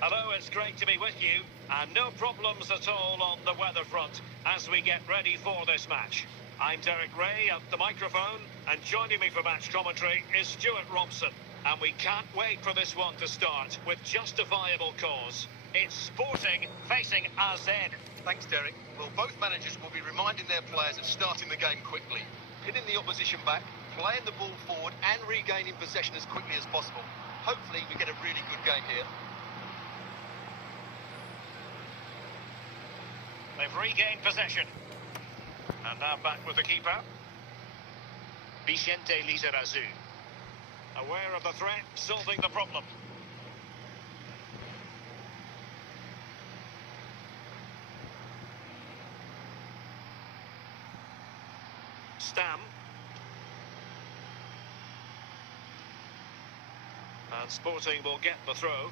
Hello, it's great to be with you, and no problems at all on the weather front as we get ready for this match. I'm Derek Ray at the microphone, and joining me for match commentary is Stuart Robson. And we can't wait for this one to start with justifiable cause. It's Sporting facing AZ. Thanks, Derek. Well, both managers will be reminding their players of starting the game quickly, pinning the opposition back, playing the ball forward and regaining possession as quickly as possible. Hopefully we get a really good game here. They've regained possession. And now back with the keeper. Vicente Lizarazu. Aware of the threat, solving the problem. Stam. And Sporting will get the throw.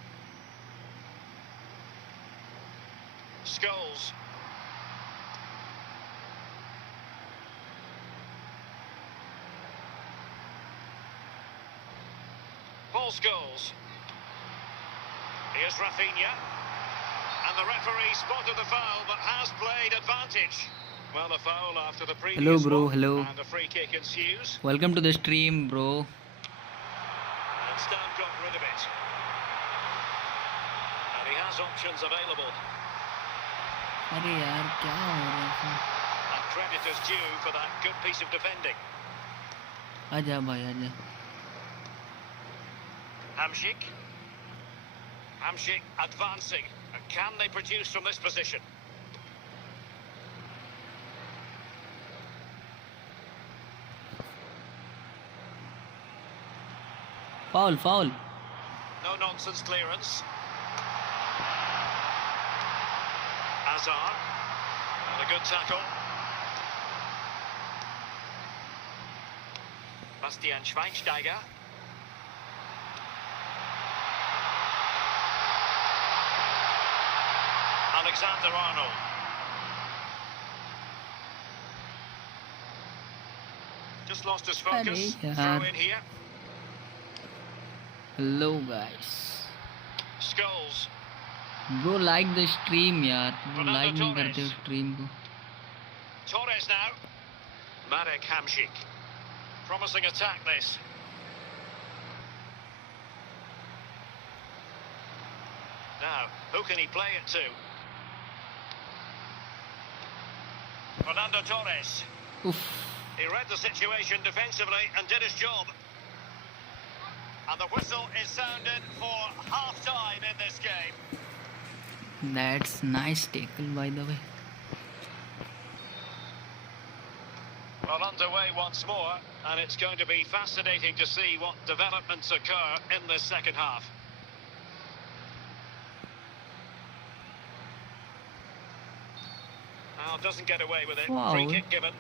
Scholes. Paul Scholes. Here's Rafinha. And the referee spotted the foul but has played advantage. Well, a foul after the previous Hello, bro. one, Hello. and a free kick ensues. Welcome to the stream, bro. And Stam got rid of it. And he has options available. अरे यार क्या हो रहा है? And credit is due for that good piece of defending. आजा भाई आजा. Hamšík advancing. And can they produce from this position? Foul. No nonsense clearance. Hazard. And a good tackle. Bastian Schweinsteiger. Alexander Arnold. Just lost his focus. Arey Throw in here. Hello guys. Scholes. Bro like the stream यार. Bro Fernando like नहीं Torres. करते हो stream को. Torres now. Marek Hamšík. Promising attack this. Now, who can he play it to? Fernando Torres. Oof. He read the situation defensively and did his job. And the whistle is sounded for half-time in this game. That's nice tackle by the way. Well, underway once more, and it's going to be fascinating to see what developments occur in this second half. Now, doesn't get away with it. Wow. Free kick given.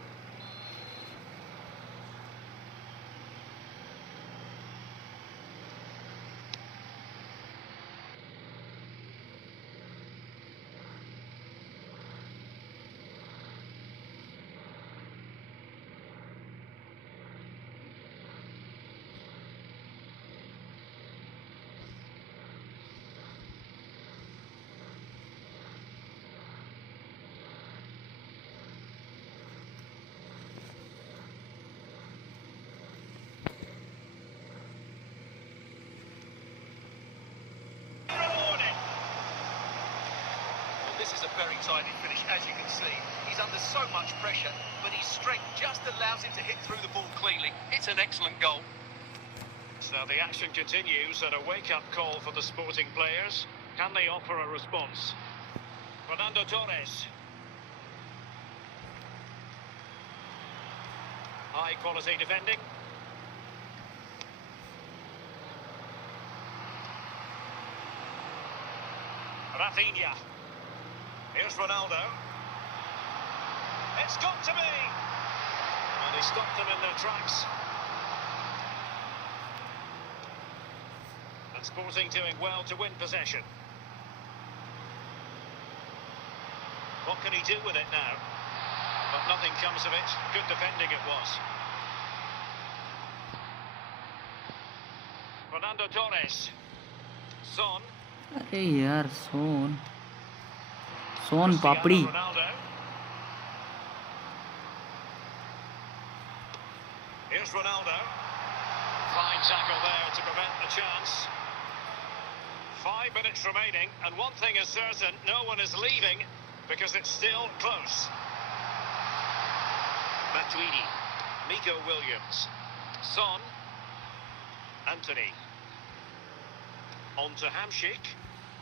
This is a very tidy finish, as you can see. He's under so much pressure, but his strength just allows him to hit through the ball cleanly. It's an excellent goal. So the action continues, and a wake-up call for the Sporting players. Can they offer a response? Fernando Torres. High-quality defending. Rafinha. Here's Ronaldo. It's got to be! And he stopped them in their tracks. And Sporting doing well to win possession. What can he do with it now? But nothing comes of it. Good defending it was. Fernando Torres. Son. अरे यार सोन Cristiano papdi. Ronaldo. Here's Ronaldo. Fine tackle there to prevent the chance. 5 minutes remaining, and one thing is certain, no one is leaving because it's still close. Matuidi, Miko Williams, Son, Anthony. On to Hamšík,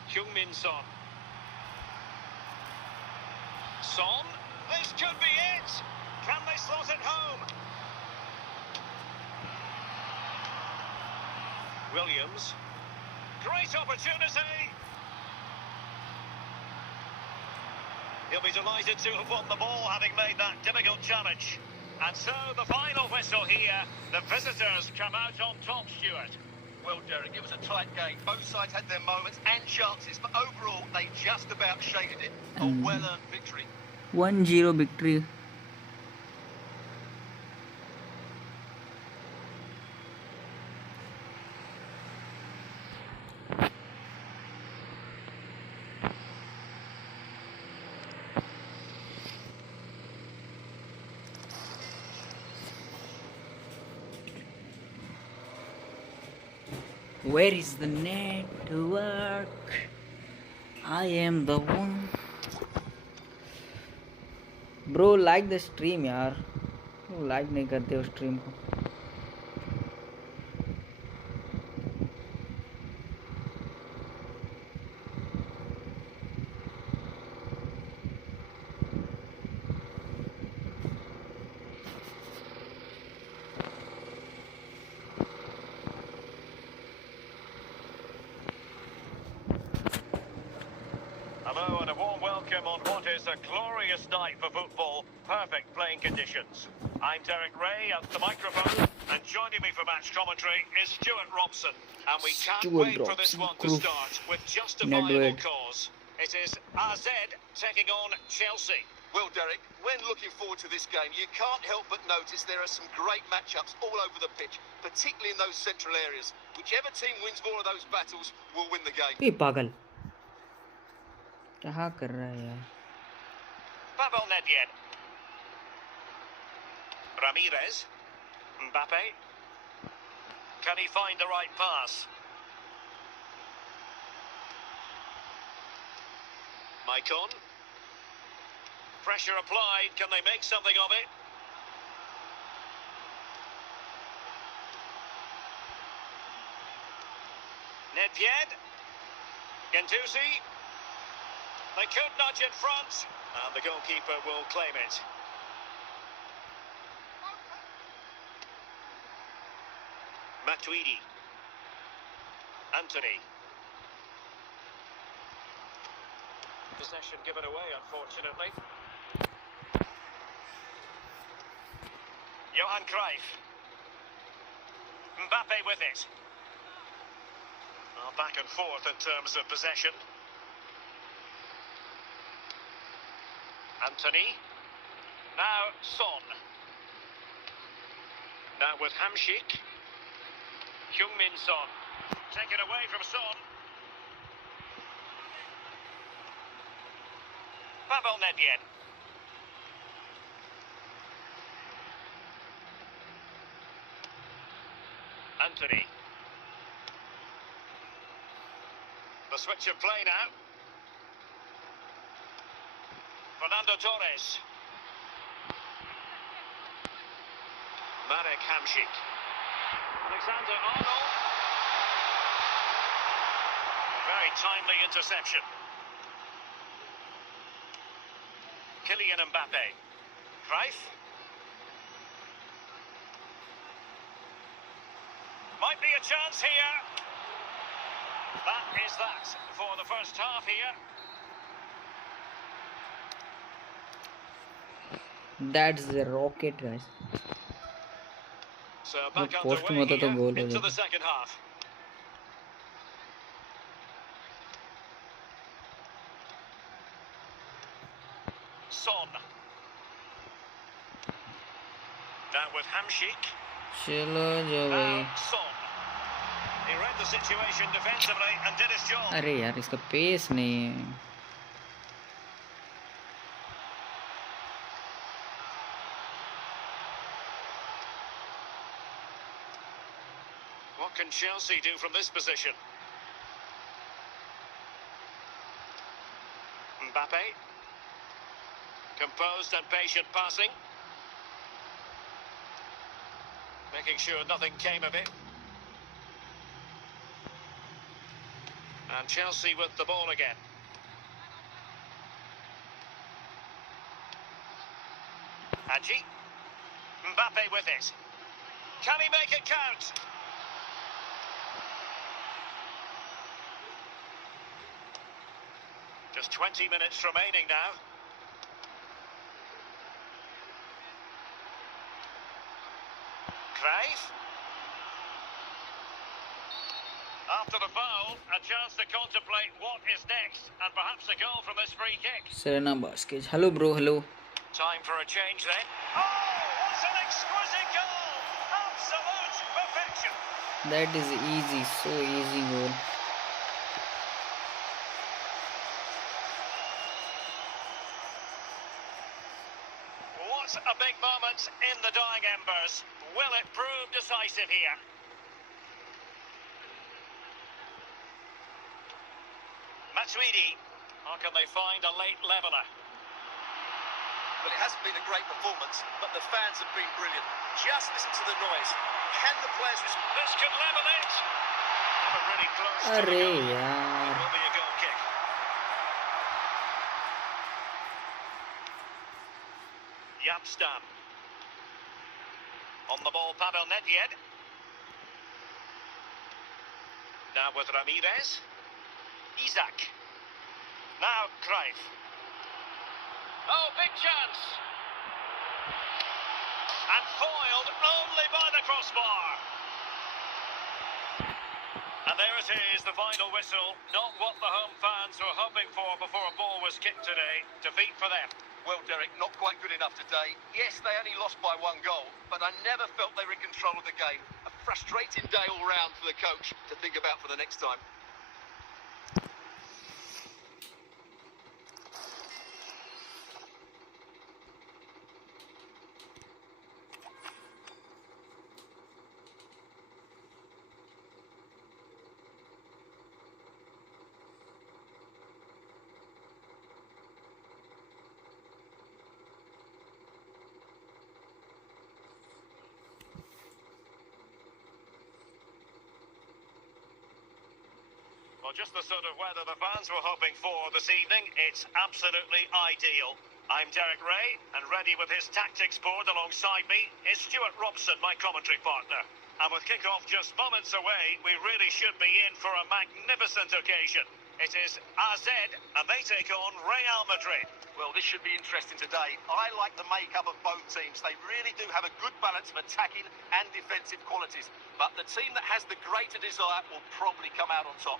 Heung-min Son. Son, this could be it! Can they slot it home? Williams, great opportunity! He'll be delighted to have won the ball, having made that difficult challenge. And so, the final whistle here, the visitors come out on top, Stuart. Well, Derek, it was a tight game. Both sides had their moments and chances, but overall, they just about shaded it. A well-earned victory. 1-0 victory. Where is the network? I am the one. Bro, like the stream यार. Like नहीं करते हो stream को. Hello and a warm welcome on what is a glorious night for football. Perfect playing conditions. I'm Derek Ray at the microphone, and joining me for match commentary is Stuart Robson. And we can't wait for this one to start with justifiable cause. It is AZ taking on Chelsea. Well, Derek, when looking forward to this game, you can't help but notice there are some great matchups all over the pitch, particularly in those central areas. Whichever team wins more of those battles will win the game. ये पागल क्या कर रहा है यार. Pavel Nedved. Ramirez. Mbappe. Can he find the right pass? Maicon. Pressure applied. Can they make something of it? Nedved. Gendouzi. They could nudge in front, and the goalkeeper will claim it. Matuidi. Anthony. Possession given away, unfortunately. Johan Cruyff. Mbappe with it. Well, back and forth in terms of possession. Anthony. Now Son. Now with Hamšík. Heung-min Son. Taken away from Son. Pavel Nedved. Anthony. The switch of play now. Fernando Torres. Marek Hamšík. Alexander Arnold. Very timely interception. Kylian Mbappe. Cruyff. Might be a chance here. That is that for the first half here. That's the rocket, guys. So back post underway में तो goal here हो into जाता. the second half. Son. Now with Hamšík. चलो जो भाई. Now Son. He read the situation defensively and did his job. अरे यार इसका पेस नहीं है. What can Chelsea do from this position? Mbappe. Composed and patient passing. Making sure nothing came of it. And Chelsea with the ball again. Hadji. Mbappe with it. Can he make it count? Just 20 minutes remaining now. Cruyff. After the foul, a chance to contemplate what is next, and perhaps a goal from this free kick. Serena Basket. Hello bro, hello. Time for a change then. Oh, what an exquisite goal! Absolute perfection. That is easy, so easy goal. What a big moment in the dying embers. Will it prove decisive here? Matuidi. How can they find a late leveller? Well, it hasn't been a great performance, but the fans have been brilliant. Just listen to the noise. Can the players respond? This could level it. But really close to the अरे goal. यार. It will be a goal kick. Yapstam. On the ball, Pavel Nedved. Now with Ramirez. Isak. Now Cruyff. Oh, big chance. And foiled only by the crossbar. And there it is, the final whistle. Not what the home fans were hoping for before a ball was kicked today. Defeat for them. Well, Derek, not quite good enough today. Yes, they only lost by 1 goal, but I never felt they were in control of the game. A frustrating day all round for the coach to think about for the next time. Well, just the sort of weather the fans were hoping for this evening. It's absolutely ideal. I'm Derek Ray, and ready with his tactics board alongside me is Stuart Robson, my commentary partner. And with kick-off just moments away, we really should be in for a magnificent occasion. It is AZ, and they take on Real Madrid. Well, this should be interesting today. I like the makeup of both teams. They really do have a good balance of attacking and defensive qualities. But the team that has the greater desire will probably come out on top.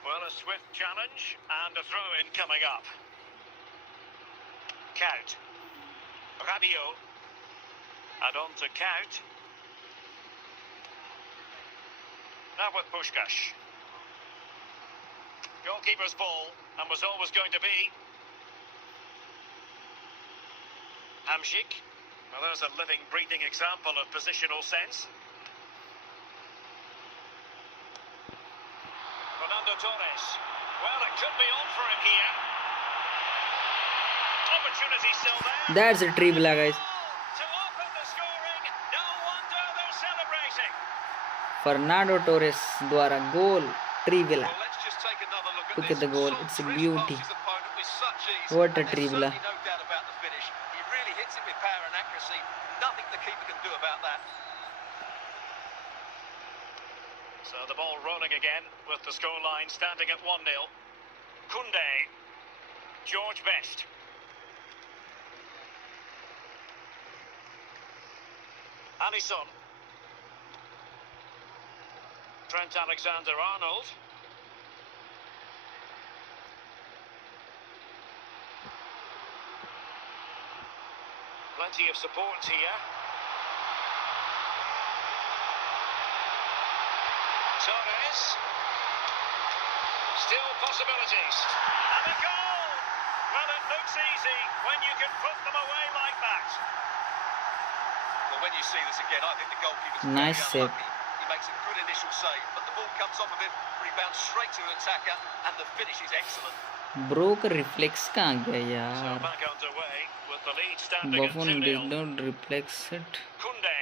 Well, a swift challenge and a throw-in coming up. Count. Rabiot. And on to Count. Now with Puskás. Goalkeeper's ball, and was always going to be. Hamšík. Well, there's a living, breathing example of positional sense. Fernando Torres. Well, it could be on for him here. Opportunity still there. That's a trivela, guys. To open the scoring, no wonder they're celebrating. Fernando Torres द्वारा goal trivela. Well, let's just take another Look this. at the goal. Sol It's a crisp beauty. past his opponent with such ease, What a and there's trivela. certainly no doubt about the finish. He really hits it with power and accuracy. Nothing the keeper can do about that. So the ball rolling again with the scoreline standing at 1-0. Koundé. George Best. Alisson. Trent Alexander-Arnold. Plenty of support here. Torres. Still possibilities. And a goal! Well, it looks easy when you can put them away like that. Well, when you see this again, I think the goalkeeper's Nice very save. unlucky. He makes a good initial save, but the ball comes off of him, rebounds straight to the attacker, and the finish is excellent. Bro का reflex कहाँ गया So यार? back underway with the lead standing at Buffon did 2-0. not reflex it. Koundé,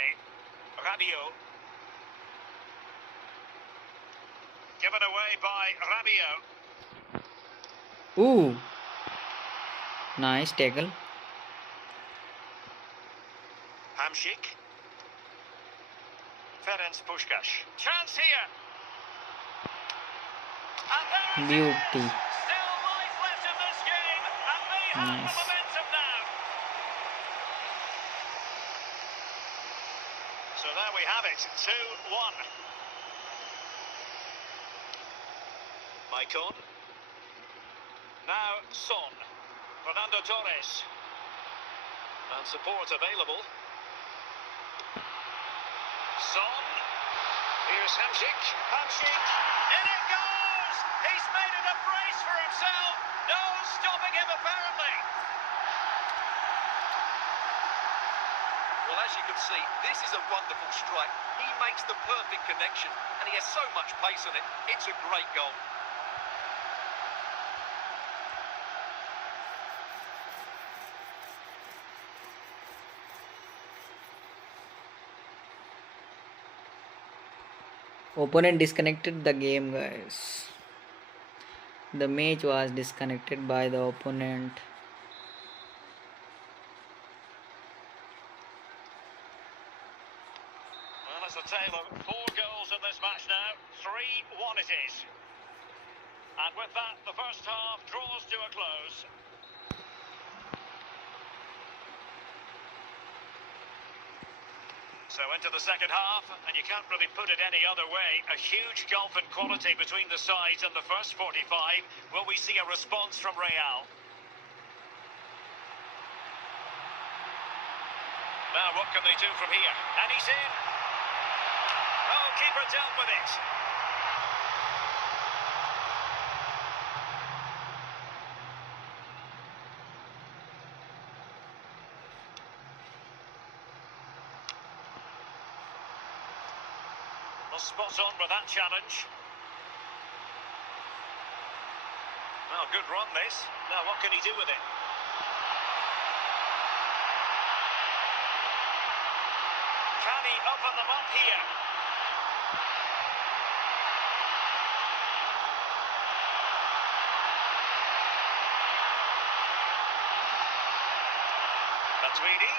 Rabiot. Given away by Rabiot. Ooh, nice tackle. Hamšík. Ferenc Puskás. Chance here. And there it Beauty. is. Still life left in this game, and they have Nice. the momentum now. So there we have it, 2-1. Maicon. Now Son. Fernando Torres. And support available. Son. Here's Hamšík. Hamšík. In it goes! He's made it a brace for himself. No stopping him apparently. Well, as you can see, this is a wonderful strike. He makes the perfect connection, and he has so much pace on it. It's a great goal. Opponent disconnected the game, guys. The match was disconnected by the opponent. Well, it's a tale of 4 goals in this match now. 3-1 it is. And with that, the first half draws to a close. So into the second half, and you can't really put it any other way. A huge gulf in quality between the sides in the first 45. Will we see a response from Real? Now, what can they do from here? And he's in. Oh, keeper dealt with it. Well, spot on with that challenge. Well, good run this. Now, what can he do with it? Can he open them up here? Matuidi.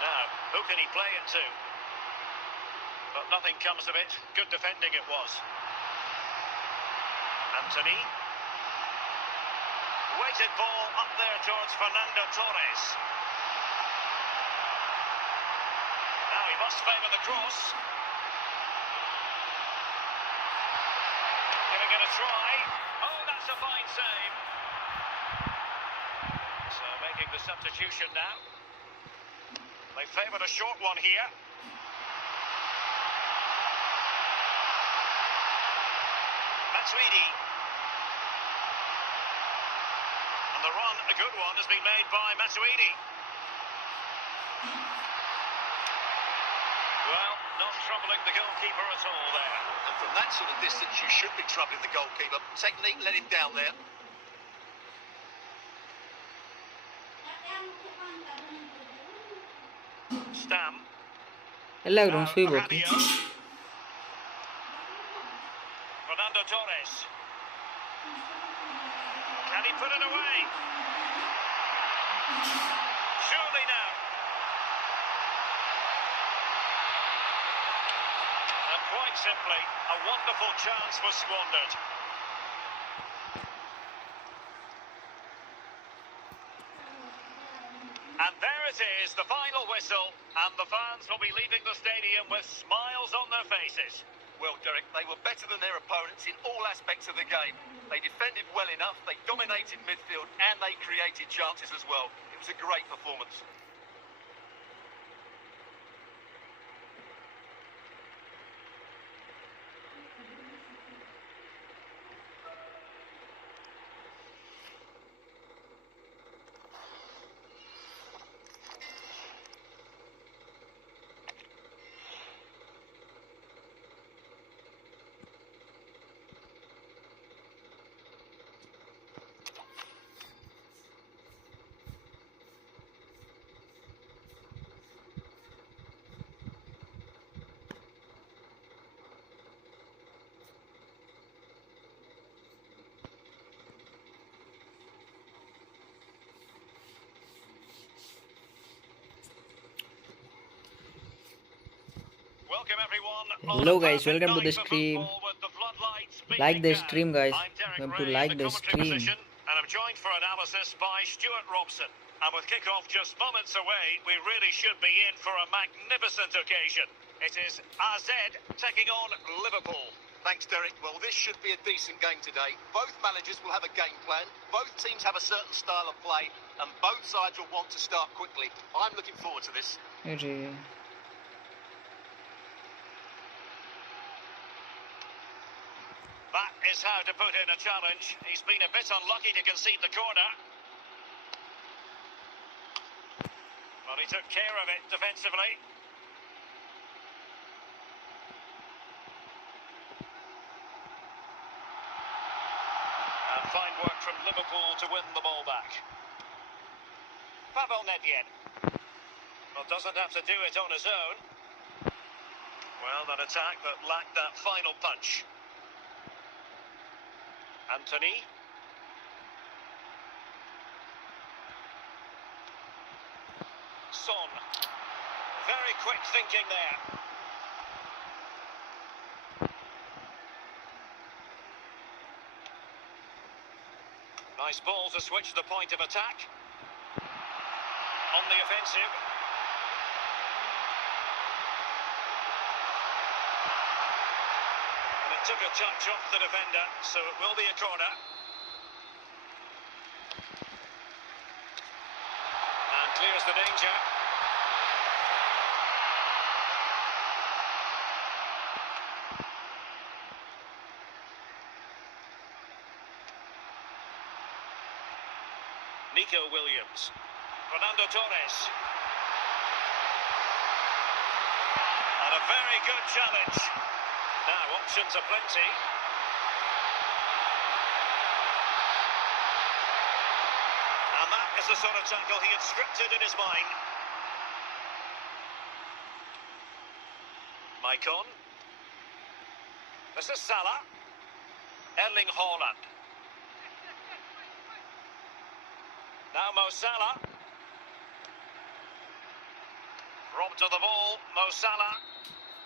Now, who can he play it to? But nothing comes of it. Good defending it was. Anthony. Weighted ball up there towards Fernando Torres. Now he must favour the cross. Giving it a try. Oh, that's a fine save. So making the substitution now. They favoured a short one here. Matuidi. And the run, a good one, has been made by Matuidi. Well, not troubling the goalkeeper at all there. And from that sort of distance, you should be troubling the goalkeeper. Technique let him down there. Stam. എല്ലാവരും Now, free ബോക്ക്. Rabiot. Fernando Torres. Can he put it away? Surely now. And quite simply, a wonderful chance was squandered. And there it is, the final whistle, and the fans will be leaving the stadium with smiles on their faces. Well, Derek, they were better than their opponents in all aspects of the game. They defended well enough, they dominated midfield, and they created chances as well. It was a great performance. Welcome everyone on a Hello guys, perfect welcome to the night for stream. football with the floodlights Like beaming the down. stream guys. I'm Derek You have to Ray like in the the commentary stream. position, and I'm joined for analysis by Stuart Robson. And with kick-off just moments away, we really should be in for a magnificent occasion. It is AZ taking on Liverpool. Thanks, Derek. Well, this should be a decent game today. Both managers will have a game plan. Both teams have a certain style of play, and both sides will want to start quickly. I'm looking forward to this. That is how to put in a challenge. He's been a bit unlucky to concede the corner. But he took care of it defensively. And fine work from Liverpool to win the ball back. Pavel Nedved. Well, doesn't have to do it on his own. Well, an attack that lacked that final punch. Anthony. Son. Very quick thinking there. Nice ball to switch the point of attack. On the offensive. And it took a touch off the defender, so it will be a corner. And clears the danger. Nico Williams. Fernando Torres. And a very good challenge. Now, options are plenty. And that is the sort of tackle he had scripted in his mind. Maicon. This is Salah. Erling Haaland. Now Mo Salah. Robbed to the ball, Mo Salah.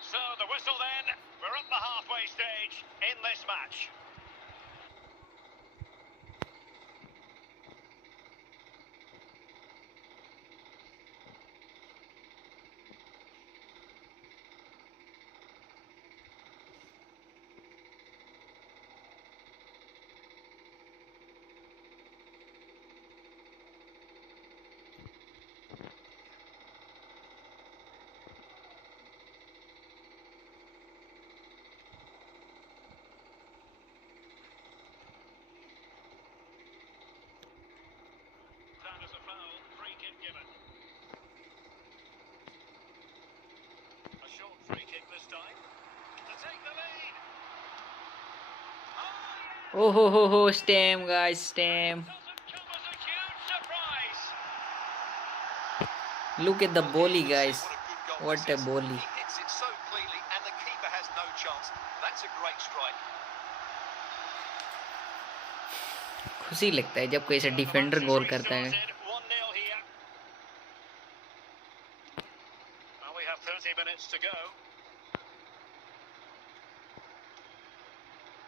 So the whistle then, we're at the halfway stage in this match. That is a foul, free kick given. A short free kick this time. To take the lead. Oh ho ho ho, stem guys, stem. Doesn't come as a huge surprise. Look at the volley guys. What What a volley. He hits it so cleanly, and the keeper has no chance. That's a great strike. खुशी लगता है जब कोई ऐसा defender गोल करता है. 1-0 here. Well, we have 30 minutes to go.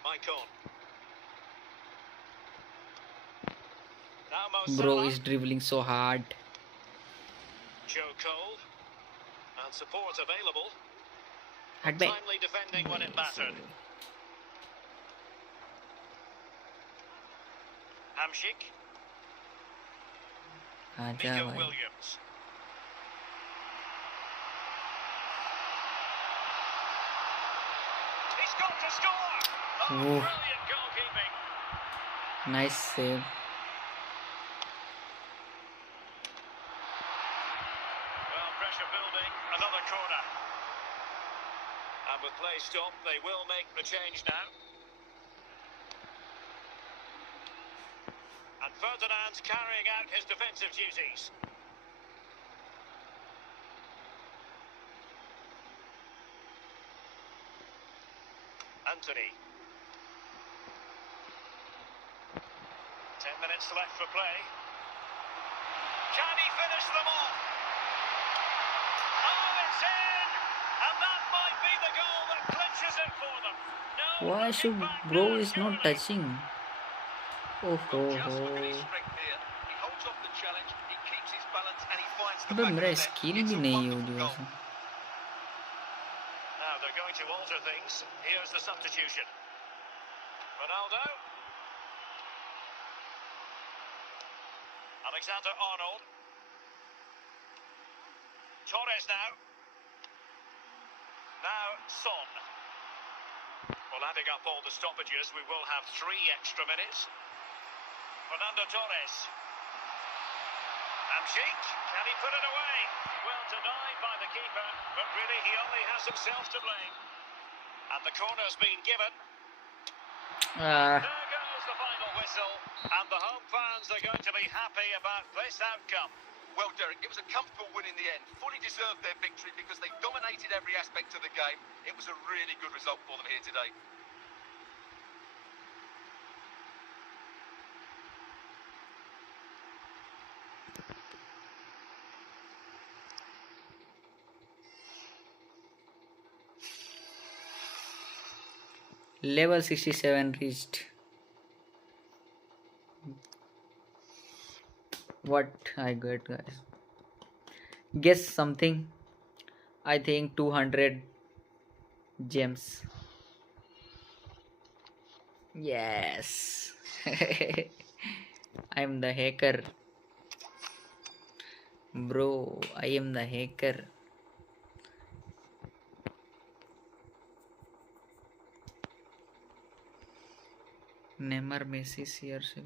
Maicon. Now Mo Bro Salah. is dribbling so hard. Joe Cole. And support available. Hard back. Timely defending when it mattered. Hamsik. आजा Nico भाई. Williams. He's got to score. Oh, Ooh. brilliant goalkeeping. Nice save. Well, pressure building. Another corner. And with play stopped, they will make the change now. And Ferdinand's carrying out his defensive duties. Anthony. 10 minutes left for play. Can he finish them off? Oh, it's in! And that might Why should bro is not touching? Oh Well, ho just look at his ho. strength here. He holds off the challenge, he keeps his balance, and he finds the अबे back of मेरा the net. Skill It's भी a नहीं हो wonderful जो goal. ऐसा. Now they're going to alter things. Here's the substitution. Ronaldo. Alexander-Arnold. Torres now. Now Son. Well, adding up all the stoppages, we will have 3 extra minutes. Fernando Torres. Hamsik, can he put it away? Well denied by the keeper, but really he only has himself to blame. And the corner's been given. Ah, There goes the final whistle, and the home fans are going to be happy about this outcome. Well, Derek, it was a comfortable win in the end. Fully deserved their victory because they dominated every aspect of the game. It was a really good result for them here today. level 67 reached. What I got, guys? Guess something. I think 200 gems. Yes. I'm the hacker. Bro, I am the hacker. Neymar, Messi, CR7.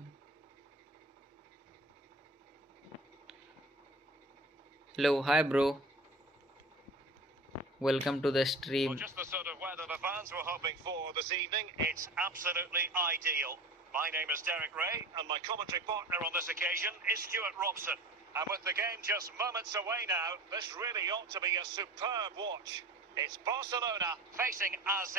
Hello, hi bro. Welcome to the Well, stream. just the sort of weather the fans were hoping for this evening. It's absolutely ideal. My name is Derek Ray, and my commentary partner on this occasion is Stuart Robson. And with the game just moments away now, this really ought to be a superb watch. It's Barcelona facing AZ.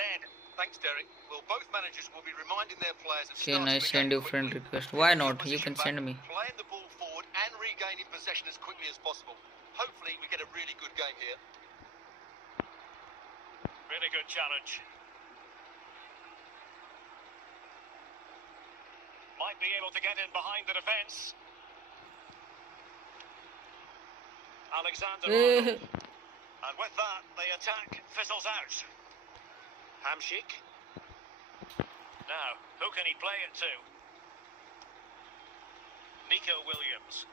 Thanks, Derek. Well, both managers will be reminding their players of Can starting I the send game you friend quickly. request? Why Pinning the not? You opposition can back, send me. playing the ball forward and regaining possession as quickly as possible. Hopefully, we get a really good game here. Really good challenge. Might be able to get in behind the defence. Alexander-Arnold. And with that, the attack fizzles out. Hamsik. Now, who can he play it to? Nico Williams.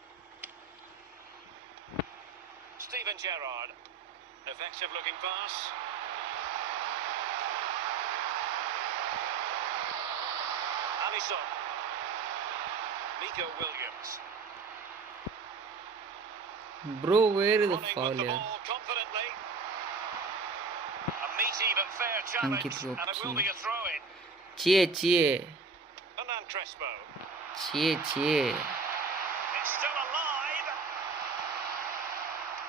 Steven Gerrard. Effective looking pass. Alisson. Nico Williams. Bro, where is the Running foul with the here? ball confidently. A meaty but fair Ankit challenge, and it will be a throw-in. Chie. Hernan Crespo. Chie. It's still alive.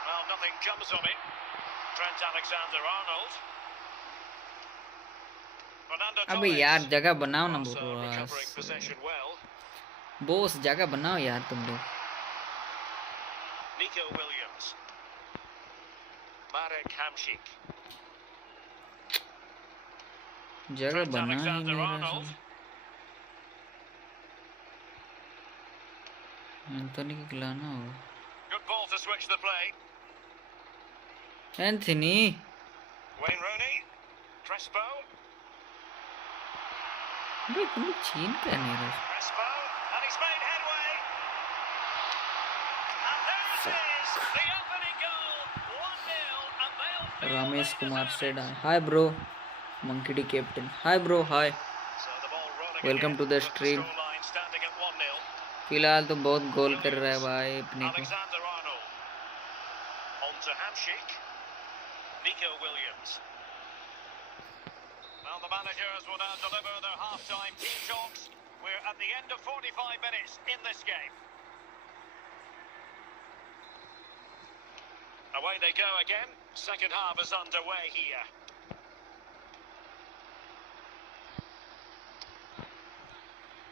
Well, nothing comes of it. Trent Alexander-Arnold. Fernando अबे Torres. यार जगह बनाओ ना Barca recovering boss. possession well. Boss जगह बनाओ यार तुम लोग. Nico Williams. Marek Hamsik. जगह Trent बना ही नहीं Alexander-Arnold. रहा. एंथोनी को खिलाना होगा. Good ball to switch the play. Anthony. Wayne Rooney. Crespo. अबे तुम लोग छीन क्या नहीं रहे? Crespo. And he's made headway. And there it is. The opening goal. 1-0. And they'll feel Ramesh they Kumar deserve said it. hi bro. Monkey D captain. Hi bro, hi. So the ball rolling Welcome again to the with stream. scoreline standing at 1-0. फिलहाल तो बहुत गोल कर रहा है भाई अपने को. Alexander-Arnold. On to Hamsik. Nico Williams. Well, the managers will now deliver their half-time team talks. We're at the end of 45 minutes in this game. Away they go again. Second half is underway here.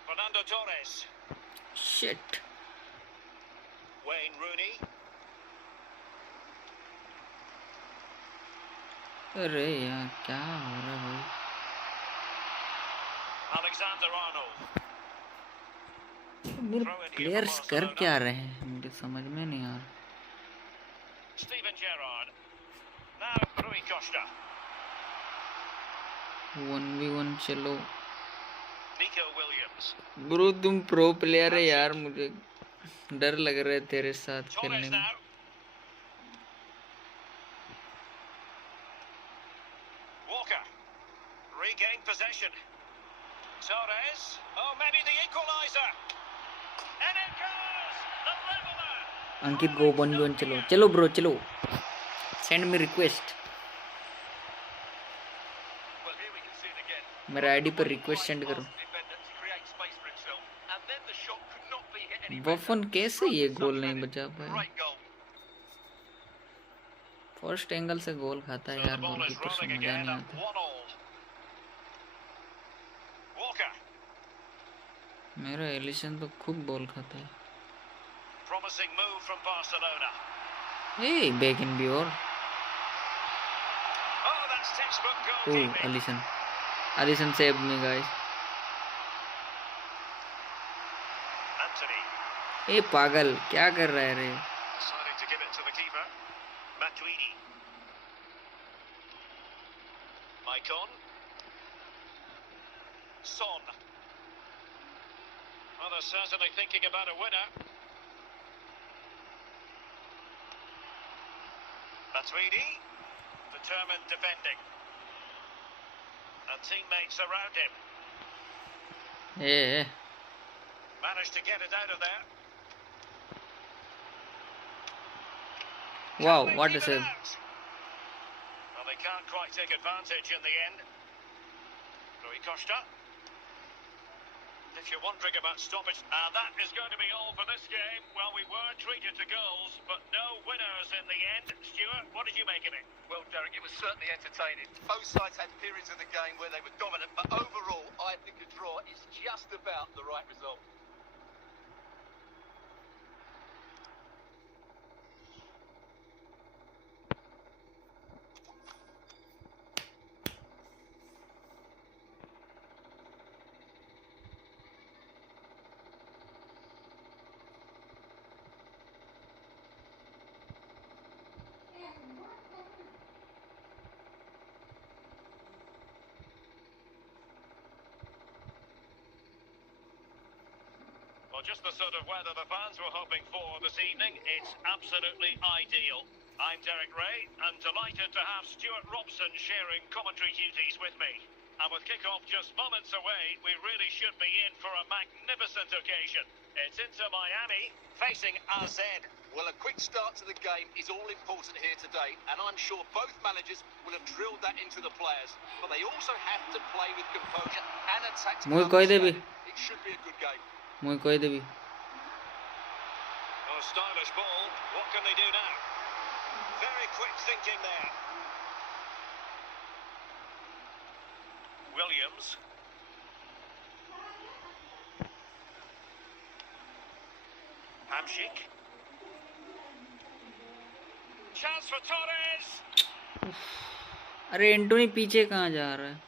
Fernando Torres. Shit. Wayne Rooney. अरे यार क्या हो रहा है भाई? Alexander-Arnold. मेरे players कर क्या रहे हैं मुझे समझ में नहीं आ रहा. Steven Gerrard. Now Rui Costa. 1v1 चलो. Nico Williams. ब्रो तुम प्रो प्लेयर है यार, मुझे डर लग रहा है तेरे साथ खेलने Torres में. now. Walker. Regained possession. Torres. Oh, maybe the equaliser. And it goes. The leveler. Ankit go 1v1 चलो. चलो ब्रो चलो. Send me request. Well, here we can see it again. मेरा आईडी पर रिक्वेस्ट सेंड करो. वफन कैसे ये गोल नहीं बचा पाया. फर्स्ट एंगल से गोल खाता है यार, गोलकीपर से मजा नहीं आता. मेरा एलिसन तो खूब बॉल खाता है. Promising move from Barcelona. Hey, back in Bior. Oh, that's textbook Oh, goalkeeping. Alisson saved me, guys. Anthony. ए पागल क्या कर रहा है रे. Deciding to give it to the keeper. Matuidi. Maicon. Son. Well, they're certainly thinking about a winner. Matuidi. Determined defending. And teammates around him. A Managed to get it out of there. wow, Can they what a keep it save. out? Well, they can't quite take advantage in the end. Rui Costa. If you're wondering about stoppage, that is going to be all for this game. Well, we were treated to goals, but no winners in the end. Stuart, what did you make of it? Well, Derek, it was certainly entertaining. Both sides had periods of the game where they were dominant, but overall, I think a draw is just about the right result. Well, just the sort of weather the fans were hoping for this evening. It's absolutely ideal. I'm Derek Ray, and delighted to have Stuart Robson sharing commentary duties with me. And with kick-off just moments away, we really should be in for a magnificent occasion. It's Inter Miami facing AZ. Well, a quick start to the game is all important here today, and I'm sure both managers will have drilled that into the players. But they also have to play with composure and a tactical understanding. It should be a good game. मुझे कोई दे भी. Oh, stylish ball. What can they do now? Very quick thinking there. Williams. Hamsik. Chance for Torres. अरे एंटोनी पीछे कहाँ जा रहा है.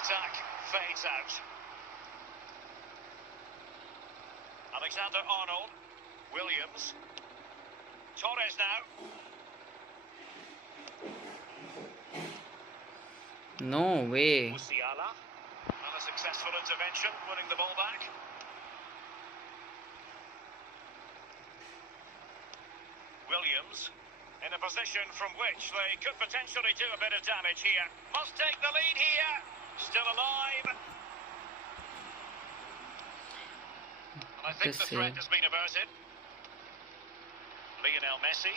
Attack fades out. Alexander-Arnold. Williams. Torres now. No way. Musiala. And a successful intervention, winning the ball back. Williams. In a position from which they could potentially do a bit of damage here. Must take the lead here. Still alive. And I think the threat has been averted. Lionel Messi.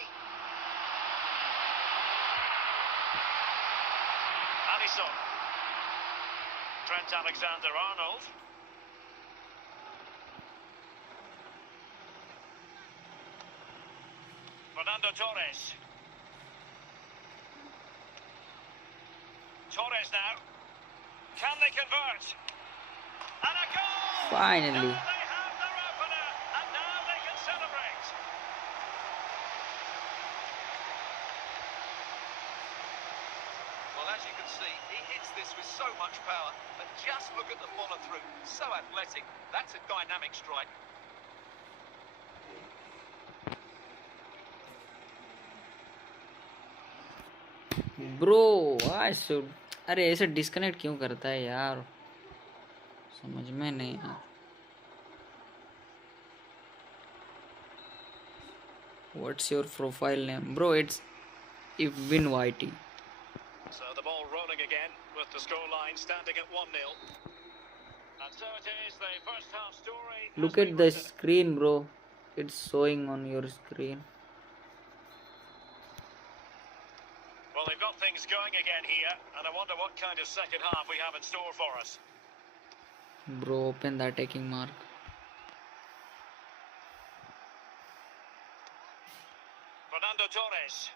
Alisson. Trent Alexander-Arnold. Fernando Torres. Torres now. Can they convert? And a goal! Finally. Now they have their opener, and now they can celebrate. Well, as you can see, he hits this with so much power, but just look at the follow-through. So athletic. That's a dynamic strike. Bro I should अरे ऐसे disconnect क्यों करता है यार समझ में नहीं आता what's your profile name bro it's Ibn YT. So the ball rolling again with the scoreline standing at 1-0. And so it is, the first half story. Look at the screen, bro. It's showing on your screen. Well, they've got things going again here, and I wonder what kind of second half we have in store for us. Bro, open the attacking mark. Fernando Torres.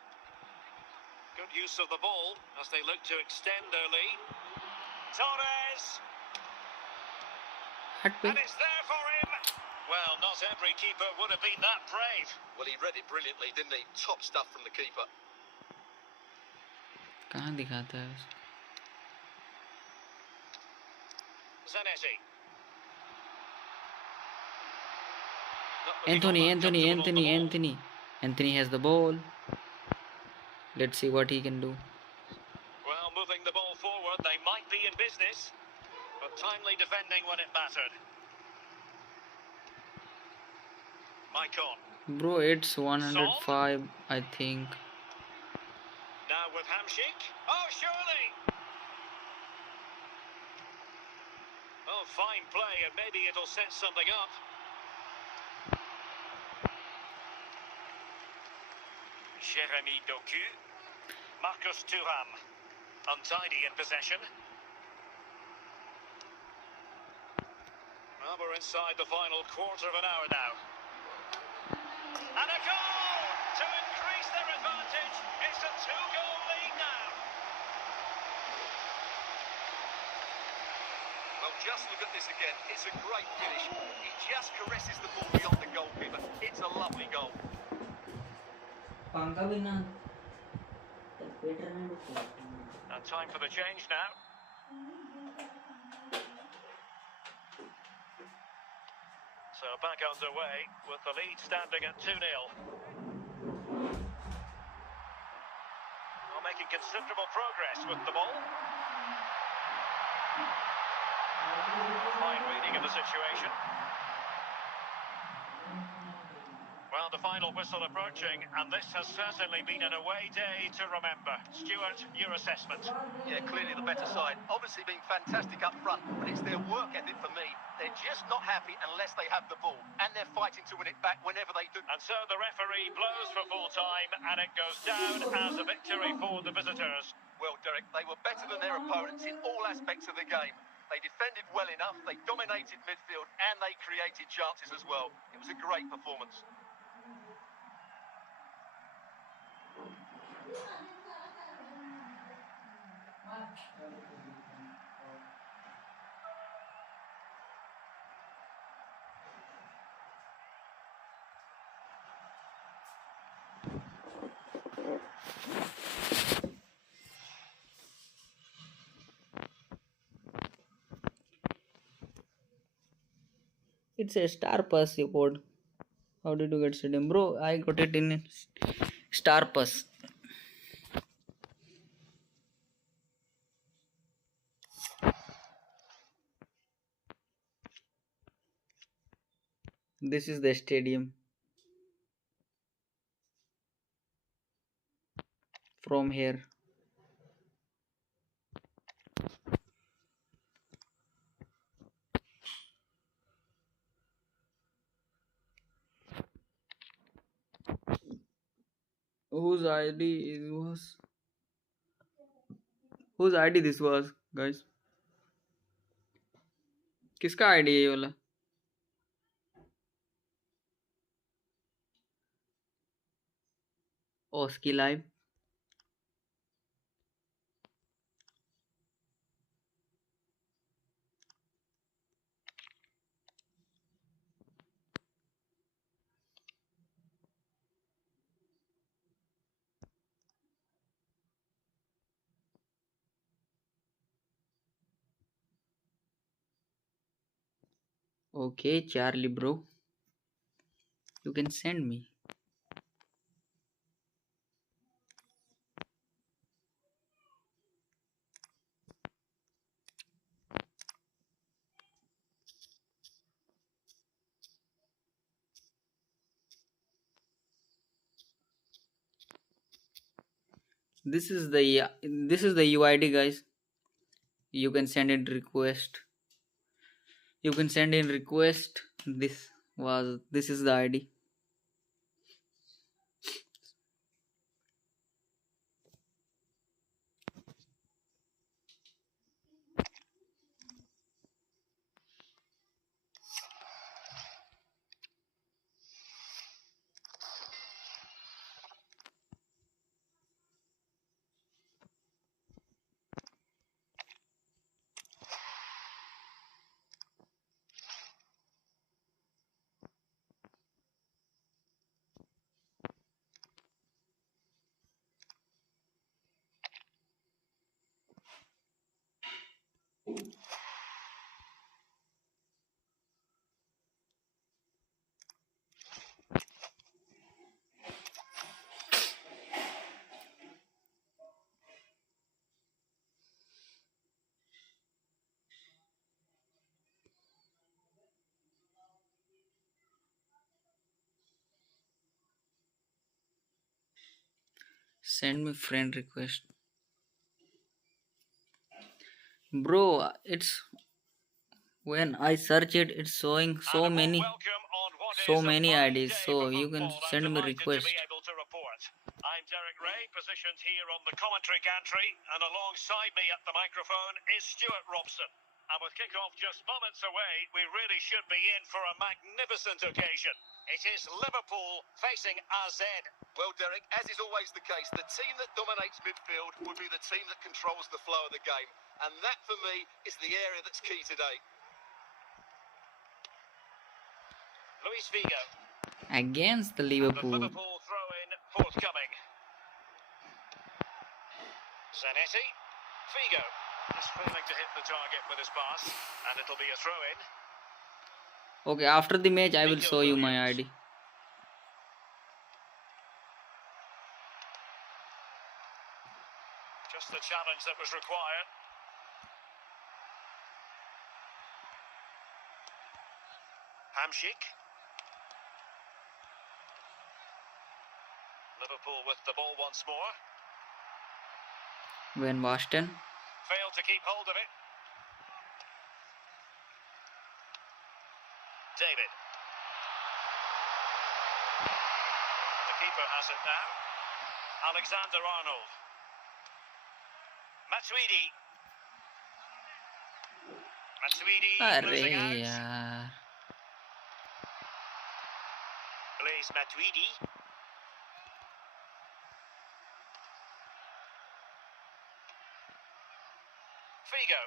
Good use of the ball as they look to extend their lead. Torres! And it's there for him! Well, not every keeper would have been that brave. Well, he read it brilliantly, didn't he? Top stuff from the keeper. कहाँ दिखाता है Zanetti. Anthony has the ball. Let's see what he can do. Well, moving the ball forward, they might be in business, but timely defending when it mattered. Maicon. Bro, it's 105, I think. Now with Hamsik. Oh, surely! Oh, fine play, and maybe it'll set something up. Jeremy Doku. Marcus Thuram. Untidy in possession. Well, we're inside the final quarter of an hour now. And a goal to increase their advantage. It's a 2-goal lead now. Well, just look at this again. It's a great finish. He just caresses the ball beyond the goalkeeper. It's a lovely goal. And time for the change now. So back underway with the lead standing at 2-0. Well, making considerable progress with the ball. Fine reading of the situation. Well, the final whistle approaching, and this has certainly been an away day to remember. Stuart, your assessment? Yeah, clearly the better side. Obviously been fantastic up front, but it's their work ethic for me. They're just not happy unless they have the ball, and they're fighting to win it back whenever they do. And so the referee blows for full time, and it goes down as a victory for the visitors. Well, Derek, they were better than their opponents in all aspects of the game. They defended well enough, they dominated midfield, and they created chances as well. It was a great performance. It's a Star Pass report. How did you get stadium? Bro, I got it in Star Pass. This is the stadium. From here. Whose ID it was? Whose ID this was, guys? किसका ID है ये वाला? Oski Live. Okay, Charlie, bro. You can send me. This is the UID, guys. You can send in request. You can send in request. This is the ID. Send me friend request. Bro, it's when I search it, it's showing And a warm welcome on what so is a many fine IDs. day So for you can football. I'm send me delighted to request. be able to report. I'm Derek Ray, positioned here on the commentary gantry, and alongside me at the microphone is Stuart Robson. And with kick-off just moments away, we really should be in for a magnificent occasion. It is Liverpool facing AZ. Well, Derek, as is always the case, the team that dominates midfield would be the team that controls the flow of the game. And that, for me, is the area that's key today. Luis Figo. Against the And the Liverpool. Liverpool throw-in forthcoming. Zanetti. Figo is failing to hit the target with his pass, and it'll be a throw-in. Okay, after the match, I will Nico show you my Williams. ID. Just the challenge that was required. Hamsik. Liverpool with the ball once more. When Boston. Failed to keep hold of it. David. The keeper has it now. Alexander Arnold. Matuidi. Matuidi losing Arey out. yaar. Blaise Matuidi. Figo.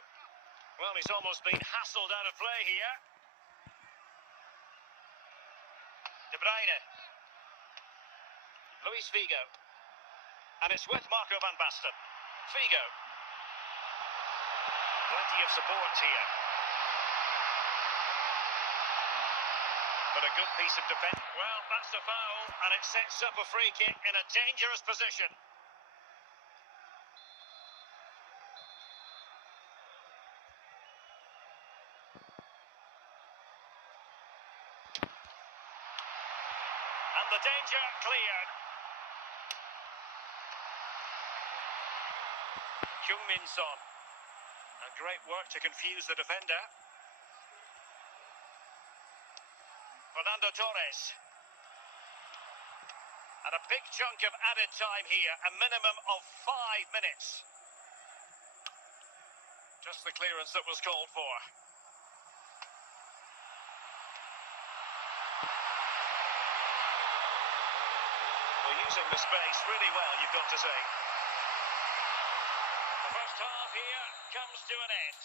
Well, he's almost been hassled out of play here. De Bruyne. Luis Figo. And it's with Marco van Basten. Figo. Plenty of support here. But a good piece of defence. Well, that's a foul, and it sets up a free kick in a dangerous position. And the danger cleared. Heung-min Son. And great work to confuse the defender. Fernando Torres. And a big chunk of added time here, a minimum of 5 minutes. Just the clearance that was called for. Well, using the space really well, you've got to say. The first half here comes to an end.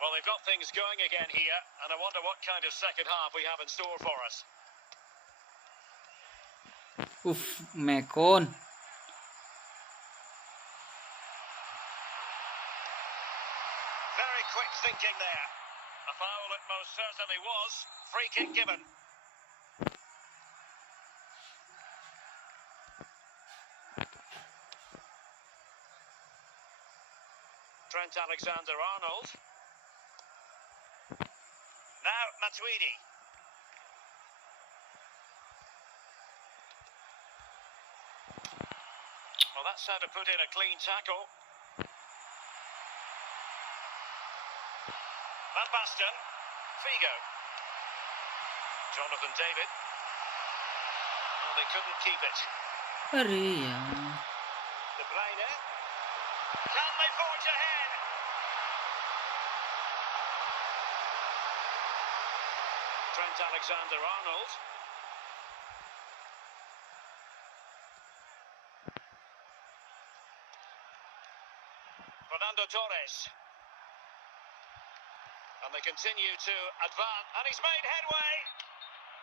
Well, they've got things going again here, and I wonder what kind of second half we have in store for us. Oof, Macon. certainly was. Free kick given. Trent Alexander-Arnold. Now Matuidi. Well, that's how to put in a clean tackle. Van Basten. Figo. Jonathan David. Well, they couldn't keep it. अरे यार De Bruyne. Can they forge ahead? Trent Alexander-Arnold. Fernando Torres. And they continue to advance. And he's made headway.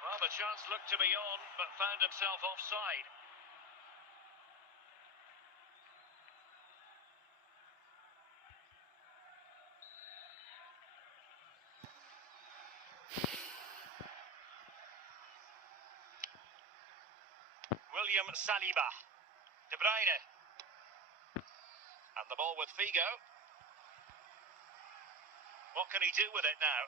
Well, the chance looked to be on, but found himself offside. William Saliba. De Bruyne. And the ball with Figo. What can he do with it now?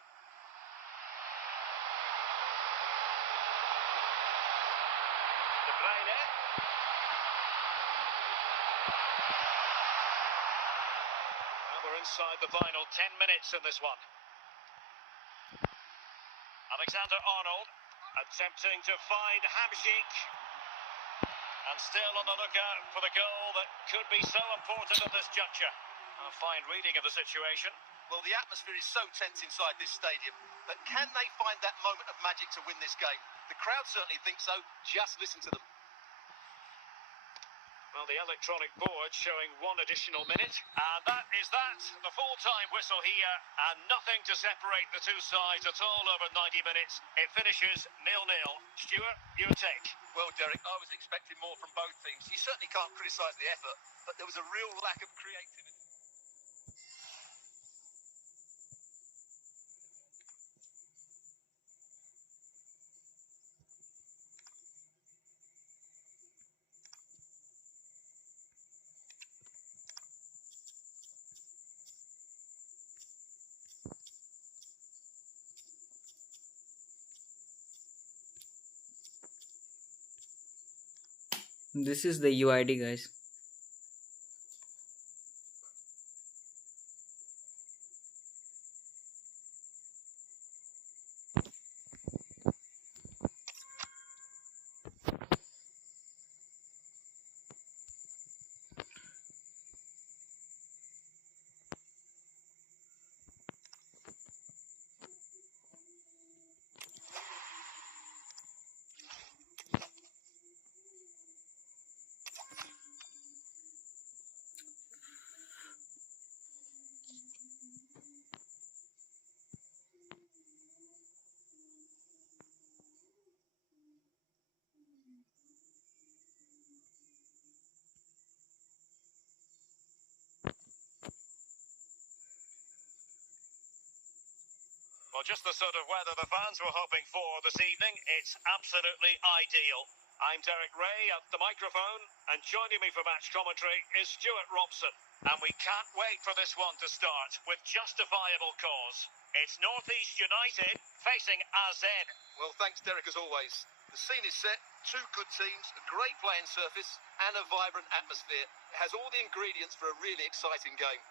De Bruyne. Well, we're inside the final 10 minutes in this one. Alexander-Arnold attempting to find Hamsik. And still on the lookout for the goal that could be so important at this juncture. A fine reading of the situation. Well, the atmosphere is so tense inside this stadium, but can they find that moment of magic to win this game? The crowd certainly think so. Just listen to them. Well, the electronic board showing one additional minute. And that is that. The full-time whistle here. And nothing to separate the two sides at all over 90 minutes. It finishes 0-0. Stuart, your take? Well, Derek, I was expecting more from both teams. You certainly can't criticise the effort, but there was a real lack of creativity. this is the UID, guys. Well, just the sort of weather the fans were hoping for this evening. It's absolutely ideal. I'm Derek Ray at the microphone, and joining me for match commentary is Stuart Robson. And we can't wait for this one to start with justifiable cause. It's North East United facing AZ. Well, thanks, Derek, as always. The scene is set, two good teams, a great playing surface, and a vibrant atmosphere. It has all the ingredients for a really exciting game.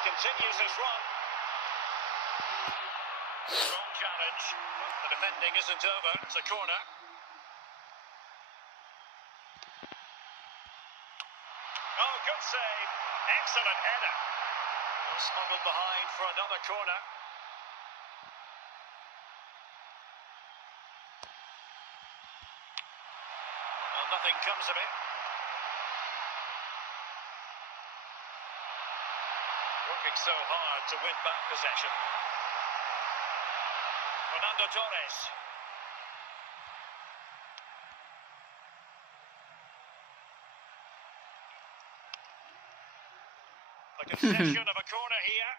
He continues his run. Strong challenge, but the defending isn't over. It's a corner. Oh, good save. Excellent header. Well, smuggled behind for another corner. Well, nothing comes of it. Working so hard to win back possession. Fernando Torres. concession of a corner here.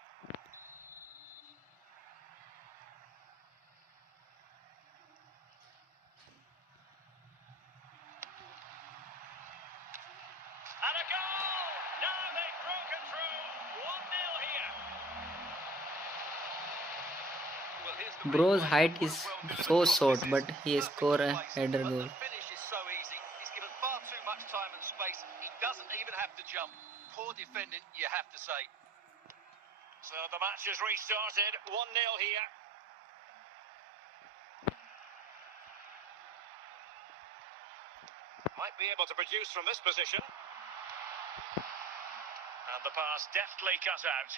And a goal! Now they've broken through. 1-0 here. Well, here's the Bro's replay. height is What a so well-delivered short, cross this but is. he Perfectly score a placed, header but goal. the finish is so easy. He's given far too much time and space. He doesn't even have to jump. Poor defending, you have to say. So the match has restarted. 1-0 here. Might be able to produce from this position. And the pass deftly cut out.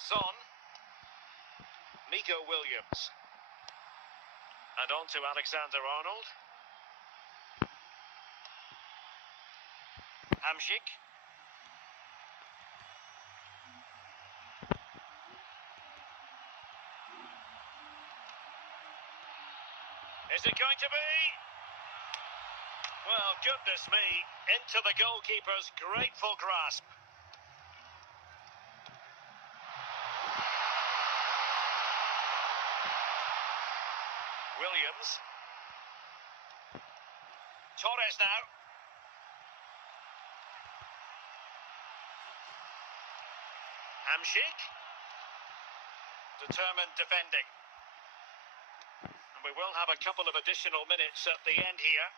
Son. Nico Williams. And on to Alexander-Arnold. Hamšík. Is it going to be? Well, goodness me, into the goalkeeper's grateful grasp. Williams. Torres now. Hamšík. Determined defending. And we will have a couple of additional minutes at the end here.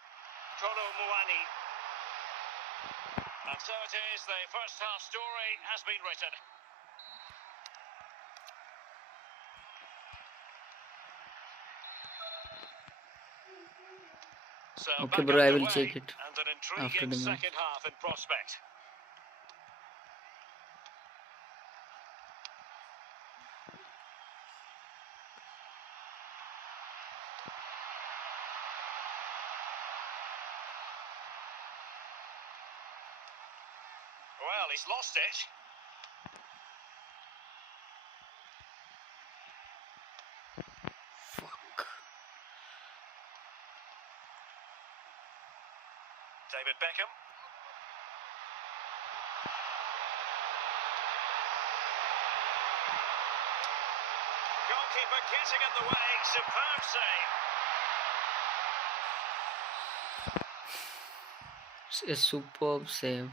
Tolo Muani. And so it is, the first half story has been written. So Okay, back bro, I will underway, check it and an after intriguing the match. second half in prospect. Well, he's lost it. Fuck. David Beckham. Goalkeeper getting in the way. Superb save. It's a superb save. And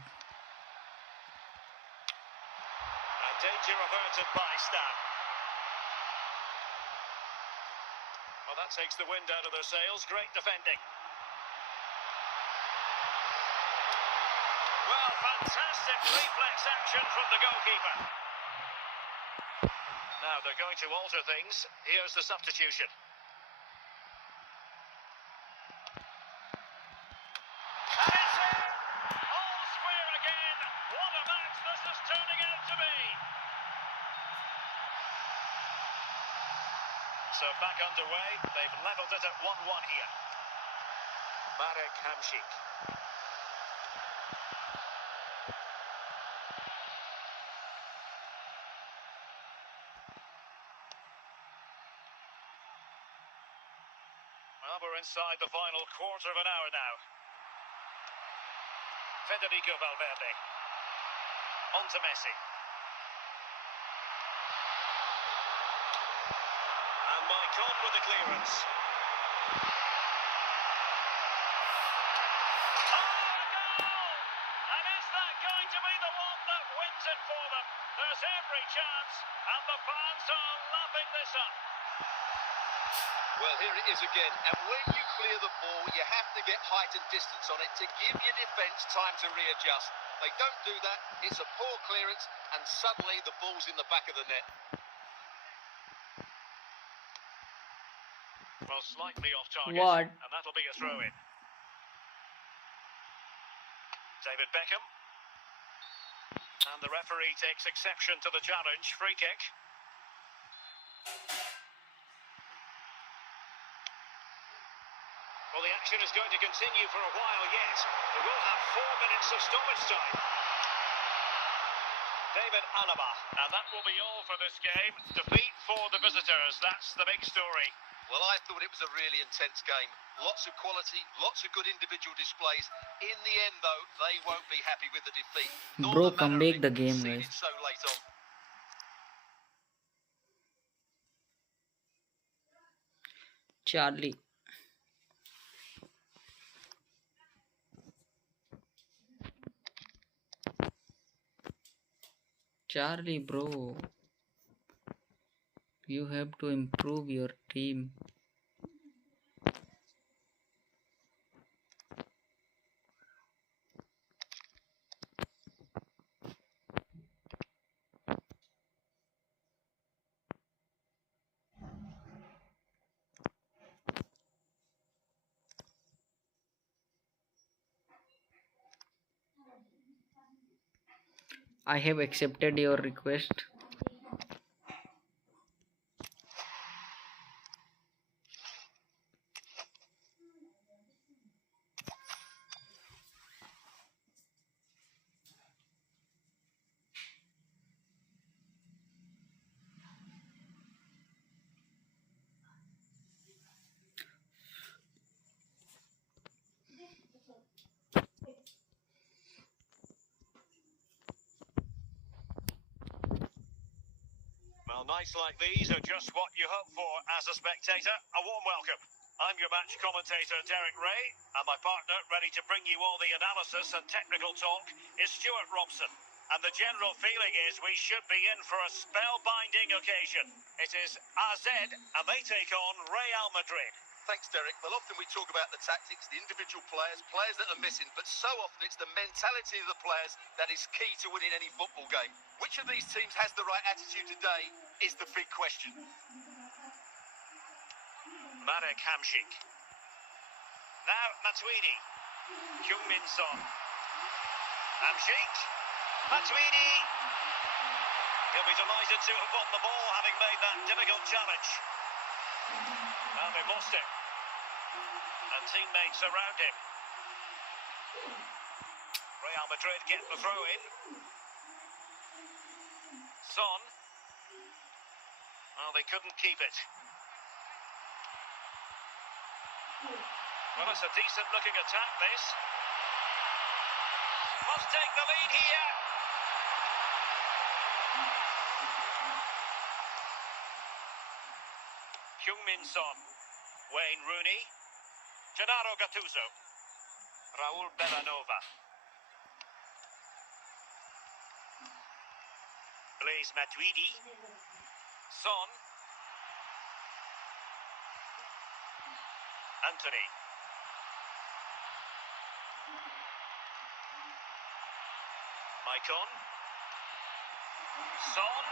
danger averted by Stan. Well, that takes the wind out of their sails. Great defending. Well, fantastic reflex action from the goalkeeper. Now they're going to alter things. Here's the substitution. And it's in! All square again. What a match this is turning out to be. So back underway. They've levelled it at 1-1 here. Marek Hamšík. Well, we're inside the final quarter of an hour now. Federico Valverde. On to Messi. And Maicon with the clearance. Oh, a goal! And is that going to be the one that wins it for them? There's every chance, and the fans are lapping this up. Well, here it is again, and when you clear the ball, you have to get height and distance on it to give your defence time to readjust. They don't do that, it's a poor clearance, and suddenly the ball's in the back of the net. Well, slightly off target, What? and that'll be a throw-in. David Beckham. And the referee takes exception to the challenge. Free kick. Well, the action is going to continue for a while yet. We will have 4 minutes of stoppage time. David Alaba. And that will be all for this game. Defeat for the visitors. That's the big story. Well, I thought it was a really intense game. Lots of quality, lots of good individual displays. In the end, though, they won't be happy with the defeat. Bro, come back the game, guys. So late on. Charlie. Charlie, bro. You have to improve your team. I have accepted your request. Well, nights like these are just what you hope for as a spectator. A warm welcome. I'm your match commentator, Derek Ray, and my partner, ready to bring you all the analysis and technical talk, is Stuart Robson. And the general feeling is we should be in for a spellbinding occasion. It is AZ, and they take on Real Madrid. Thanks, Derek. Well, often we talk about the tactics, the individual players that are missing, but so often it's the mentality of the players that is key to winning any football game. Which of these teams has the right attitude today is the big question. Marek Hamšík. Now Matuidi. Heung-min Son. Hamšík. Matuidi. He'll be delighted to have won the ball, having made that difficult challenge. Well, they've lost it. And teammates around him. Real Madrid get the throw in. Son. Well, they couldn't keep it. Well, it's a decent looking attack, this. Must take the lead here. Heung-min Son. Wayne Rooney. Gennaro Gattuso. Raul Bellanova. Blaise Matuidi. Son. Anthony. Maicon. Son.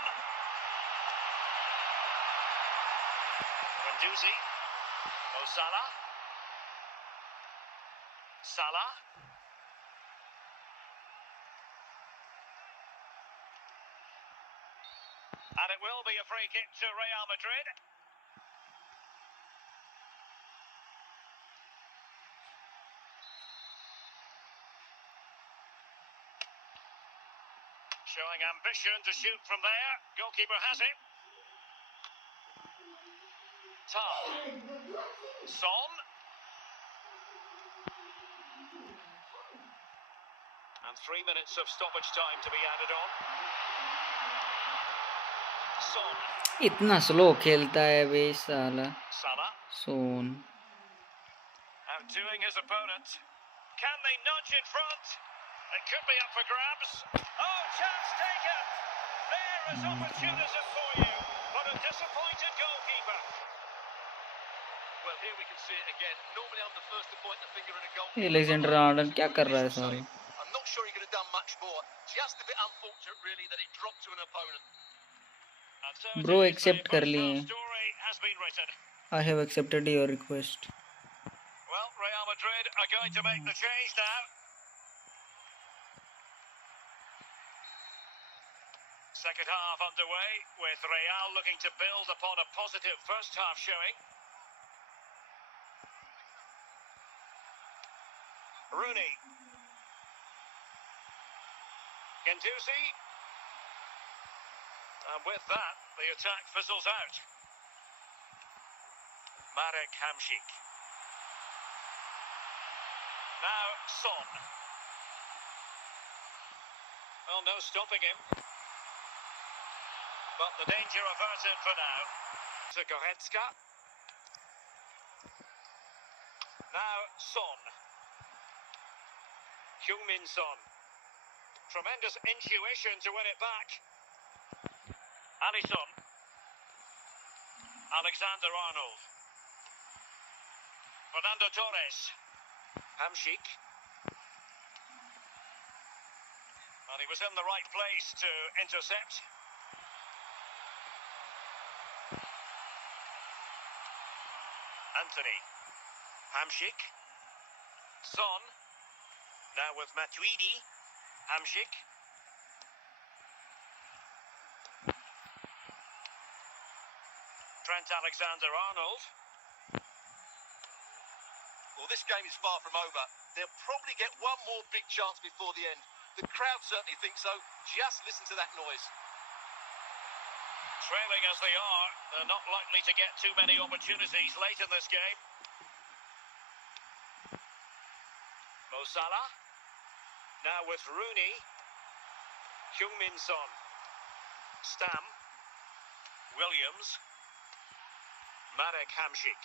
Guendouzi. Mo Salah. Salah. And it will be a free kick to Real Madrid. Showing ambition to shoot from there. Goalkeeper has it. Tal. Son. And 3 minutes of stoppage time to be added on. Son. इतना slow खेलता है वे साला. Salah. Son. Outdoing his opponent. Can they nudge in front? It could be up for grabs. Oh, chance taken. There is opportunity for you, but a disappointed goalkeeper. Well, here we can see it again. Normally I'm the first to point the finger at a goal. ये Alexander Arnold क्या कर रहा है साला? I'm not sure he could have done much more. Just a bit unfortunate, really, that it dropped to an opponent. Bro, accept कर लिए. I have accepted your request. Well, Real Madrid are going to make the change now. Second half underway, with Real looking to build upon a positive first half showing. Rooney. Guendouzi. And with that, the attack fizzles out. Marek Hamšík. Son. Well, no stopping him. But the danger averted for now. To Goretzka. Now Son. Heung-min Son. Tremendous intuition to win it back. Alisson. Alexander-Arnold. Fernando Torres. Hamšík. And he was in the right place to intercept. Anthony. Hamšík. Son. Now with Matuidi. Hamšík. Trent Alexander-Arnold. Well, this game is far from over. They'll probably get one more big chance before the end. The crowd certainly think so. Just listen to that noise. Trailing as they are, they're not likely to get too many opportunities late in this game. Mo Salah. Now with Rooney. Heung-min Son. Stam. Williams. Marek Hamšík.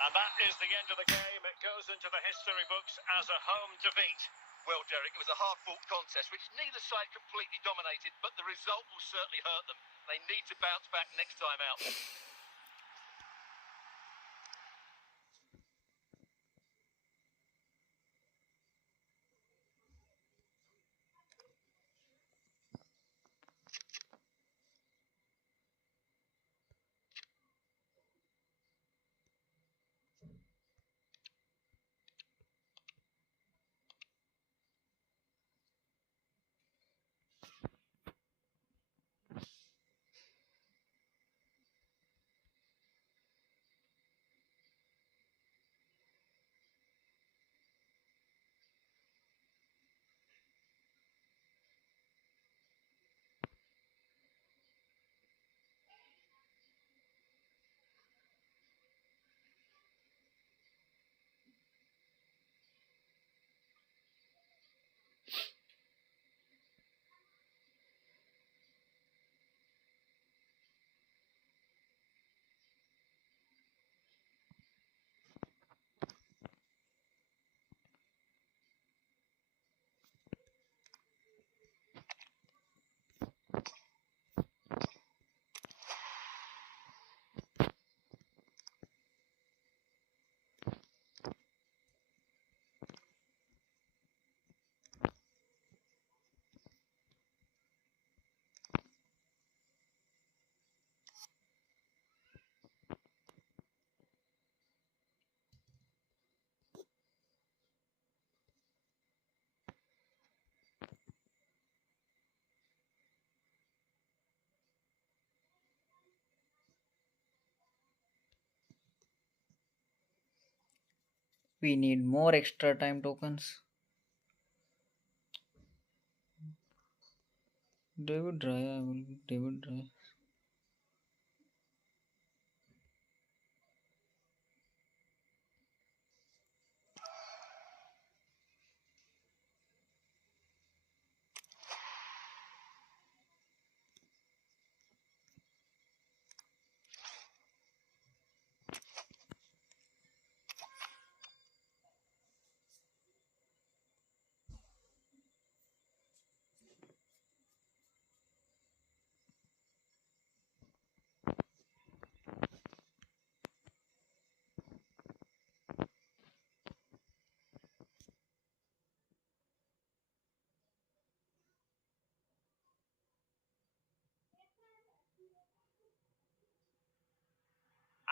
And that is the end of the game. It goes into the history books as a home defeat. Well, Derek, it was a hard-fought contest, which neither side completely dominated, but the result will certainly hurt them. They need to bounce back next time out. We need more extra time tokens. David Raya, I will David Raya.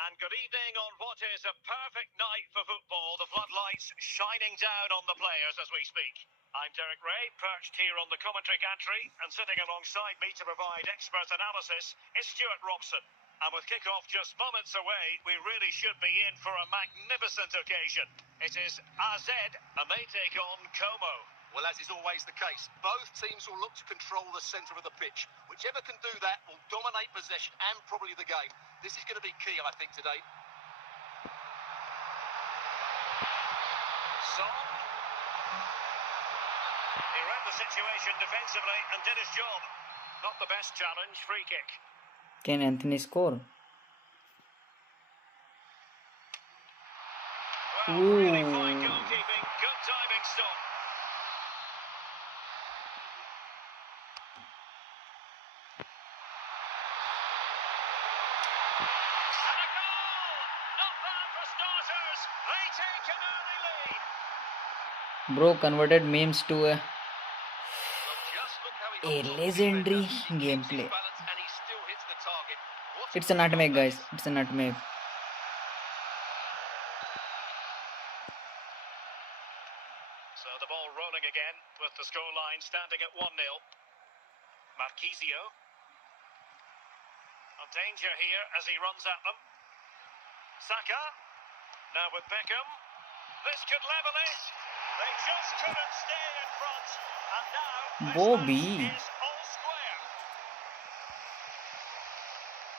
And good evening on what is a perfect night for football. The floodlights shining down on the players as we speak. I'm Derek Ray, perched here on the commentary gantry, and sitting alongside me to provide expert analysis is Stuart Robson. And with kick-off just moments away, we really should be in for a magnificent occasion. It is AZ, and they take on Como. Well, as is always the case, both teams will look to control the centre of the pitch. Whichever can do that will dominate possession and probably the game. This is going to be key, I think, today. Son. the situation defensively and did his job. Not the best challenge, free kick. Can Anthony score? Well, really fine goalkeeping, good diving stop. And a goal! Not bad for starters. They take an early lead. Bro converted memes to Well, just look how he a holds on to the legendary defender. He keeps gameplay. his balance and he still hits the target. What It's a good nutmeg, goal that guys. is. It's a nutmeg. So the ball rolling again with the scoreline standing at 1-0. Marquisio. A danger here as he runs at them. Saka. Now with Beckham. This could level it. They just couldn't stay in front. And now this Bobby. match is all square.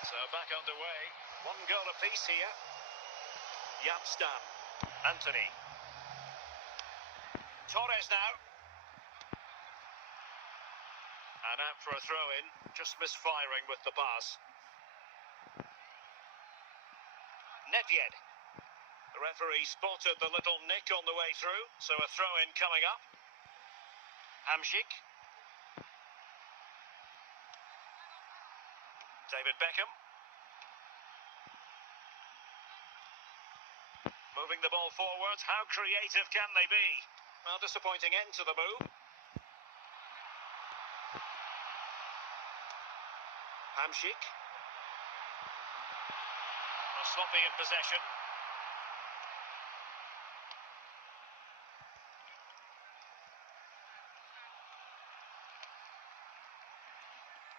So back underway. One goal apiece here. Yapstam. Anthony. Torres now. And out for a throw-in. Just misfiring with the pass. Nedved. The referee spotted the little nick on the way through, so a throw-in coming up. Hamšík. David Beckham. Moving the ball forwards. How creative can they be? Well, disappointing end to the move. Hamšík. Sloppy in possession.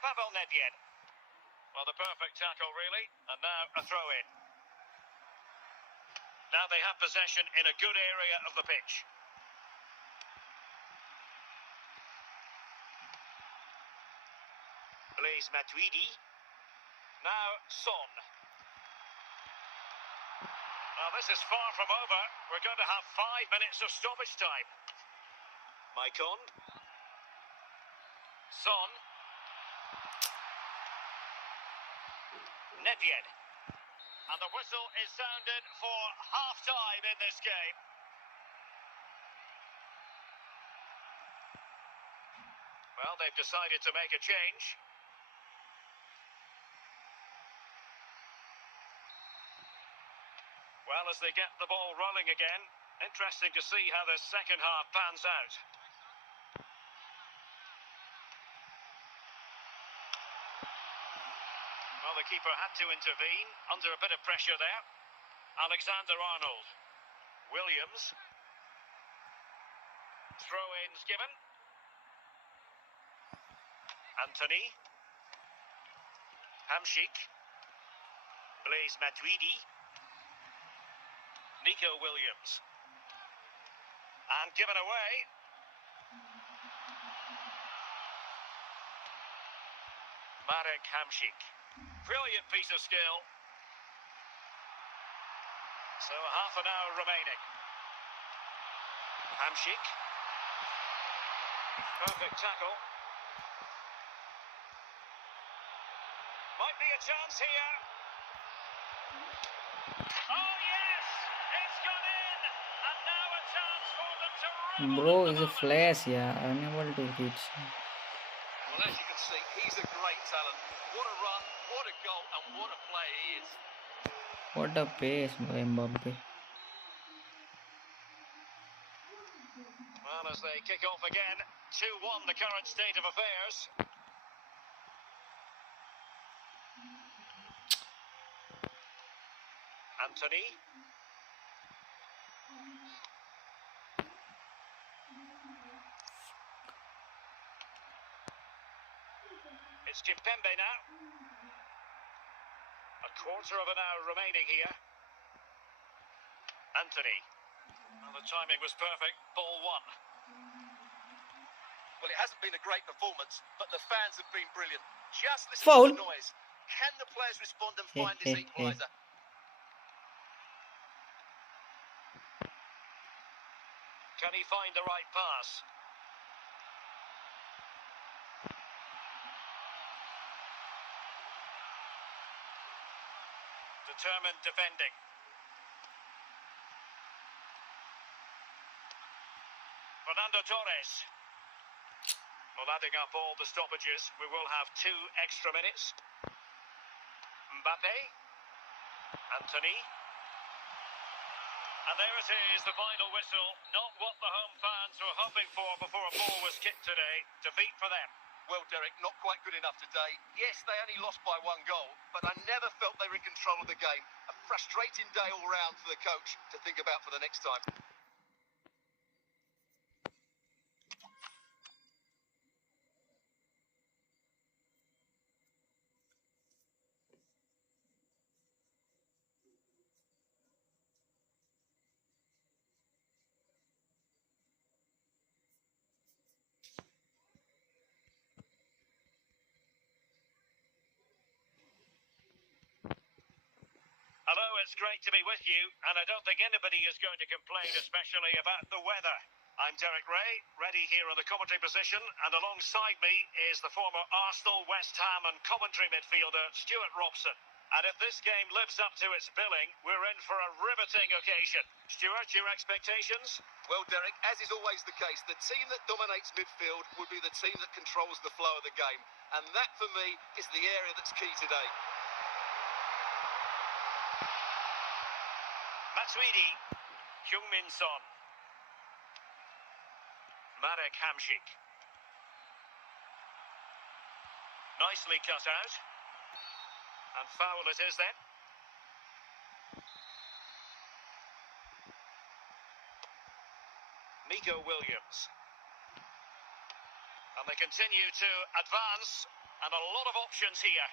Pavel Nedved. Well, the perfect tackle, really. And now a throw-in. Now they have possession in a good area of the pitch. Blaise Matuidi. Now Son. Well, this is far from over. We're going to have 5 minutes of stoppage time. Maicon. Son. Nedved. And the whistle is sounded for half-time in this game. Well, they've decided to make a change. Well, as they get the ball rolling again, interesting to see how this second half pans out. Well, the keeper had to intervene, under a bit of pressure there. Alexander-Arnold. Williams. Throw-ins given. Anthony. Hamšík. Blaise Matuidi. Nico Williams. And given away. Marek Hamšík. Brilliant piece of skill. So half an hour remaining. Hamšík. Perfect tackle. Might be a chance here. Oh yes! It's gone in! And now a chance for them to run. Bro is a flash, yeah. Unable to reach. Well, as you can see, he's a great talent. What a run, what a goal, and what a play he is. What a pace by Mbappe. Well, as they kick off again, 2-1 the current state of affairs. Anthony. It's Kimpembe now. A quarter of an hour remaining here. Anthony. Well, the timing was perfect. Ball one. Well, it hasn't been a great performance, but the fans have been brilliant. Just listen Foul. to the noise. Can the players respond and find this equaliser? Can he find the right pass? Determined defending. Fernando Torres. Well, adding up all the stoppages, we will have 2 extra minutes. Mbappe. Anthony. And there it is, the final whistle. Not what the home fans were hoping for before a ball was kicked today. Defeat for them. Well, Derek, not quite good enough today. Yes, they only lost by 1 goal, but I never felt they were in control of the game. A frustrating day all round for the coach to think about for the next time. Hello, it's great to be with you, and I don't think anybody is going to complain, especially about the weather. I'm Derek Ray, ready here in the commentary position, and alongside me is the former Arsenal, West Ham and Coventry midfielder, Stuart Robson. And if this game lives up to its billing, we're in for a riveting occasion. Stuart, your expectations? Well, Derek, as is always the case, the team that dominates midfield would be the team that controls the flow of the game. And that, for me, is the area that's key today. Matuidi, Heung-min Son, Marek Hamšík. Nicely cut out. And foul it is then. Nico Williams. And they continue to advance, and a lot of options here.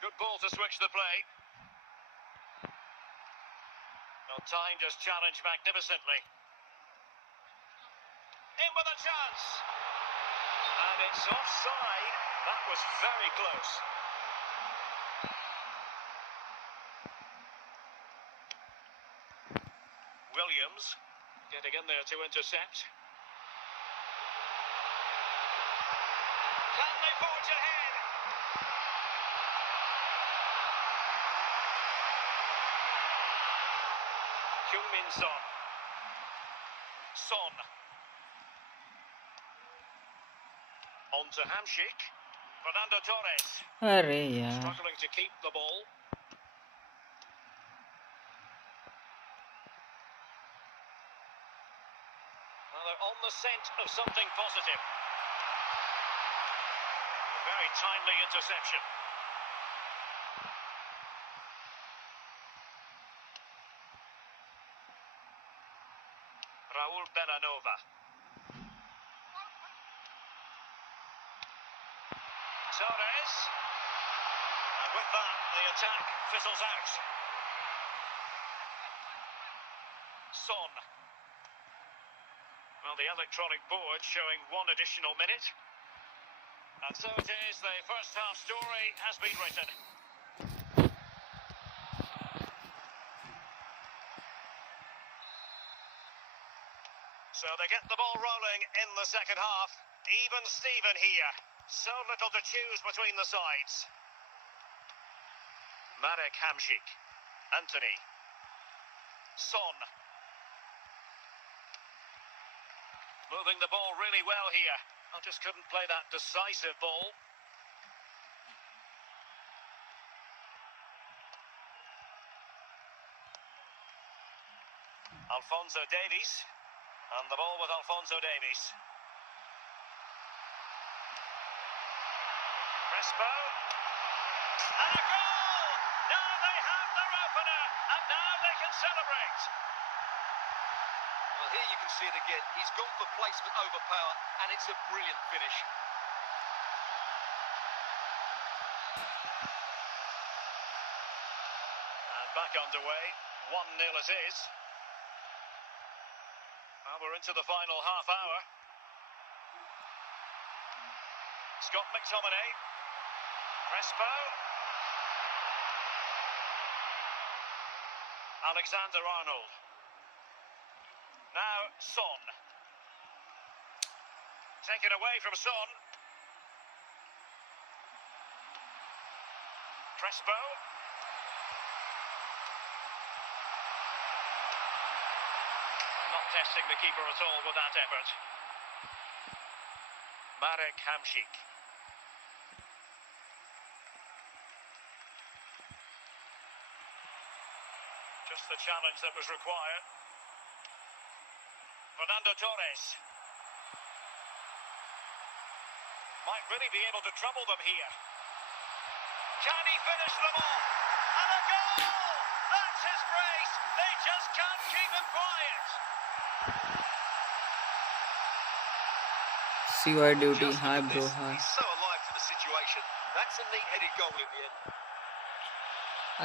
Good ball to switch the play. Well, time just challenged magnificently. In with a chance. And it's offside. That was very close. Williams getting in there to intercept. Can they forge ahead? Heung-min Son. Son. On to Hamšík. Fernando Torres. अरे यार Struggling to keep the ball. Well, they're on the scent of something positive. A very timely interception. Raúl Bellanova. Torres. And with that, the attack fizzles out. Son. Well, the electronic board showing 1 additional minute. And so it is, the first half story has been written. So they get the ball rolling in the second half. Even Steven here. So little to choose between the sides. Marek Hamšík. Anthony. Son. Moving the ball really well here. I just couldn't play that decisive ball. Alphonso Davies. And the ball with Alphonso Davies. Crespo. And a goal! Now they have their opener, and now they can celebrate. Well, here you can see it again. He's gone for placement over power, and it's a brilliant finish. And back underway, 1-0 it is. Well, we're into the final half hour. Scott McTominay. Crespo. Alexander-Arnold. Now Son. Taken away from Son. Crespo. Not testing the keeper at all with that effort. Marek Hamšík. Just the challenge that was required. Fernando Torres. Might really be able to trouble them here. Can he finish them off? And a goal! That's his brace! They just can't keep him quiet! CY duty. Just Hi look at bro, this. hi. He's so alive to the situation. That's a neat-headed goal in the end.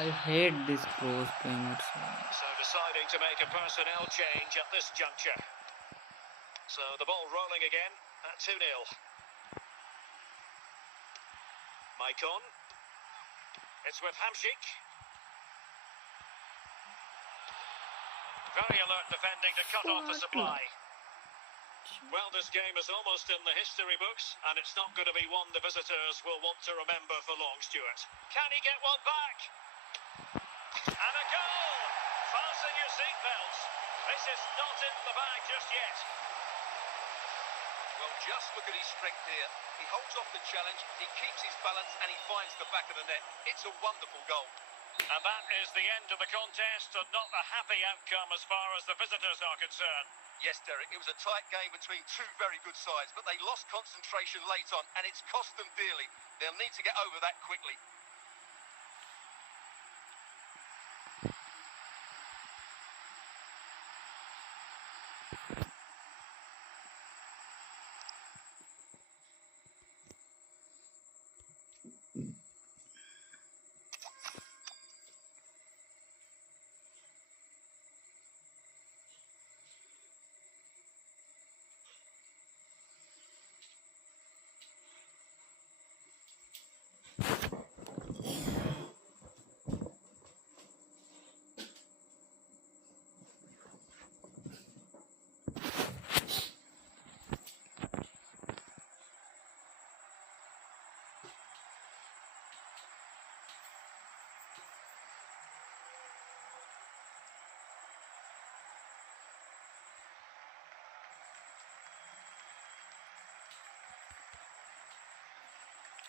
I hate this cross payments. So deciding to make a personnel change at this juncture. So the ball rolling again at 2-0. Maicon. It's with Hamšík. Very alert defending to cut off the supply. Well, this game is almost in the history books, and it's not going to be one the visitors will want to remember for long, Stuart. Can he get one back? And a goal! Fasten your seatbelts. This is not in the bag just yet. Well, just look at his strength here. He holds off the challenge, he keeps his balance, and he finds the back of the net. It's a wonderful goal. And that is the end of the contest, and not a happy outcome as far as the visitors are concerned. Yes, Derek, it was a tight game between two very good sides, but they lost concentration late on, and it's cost them dearly. They'll need to get over that quickly.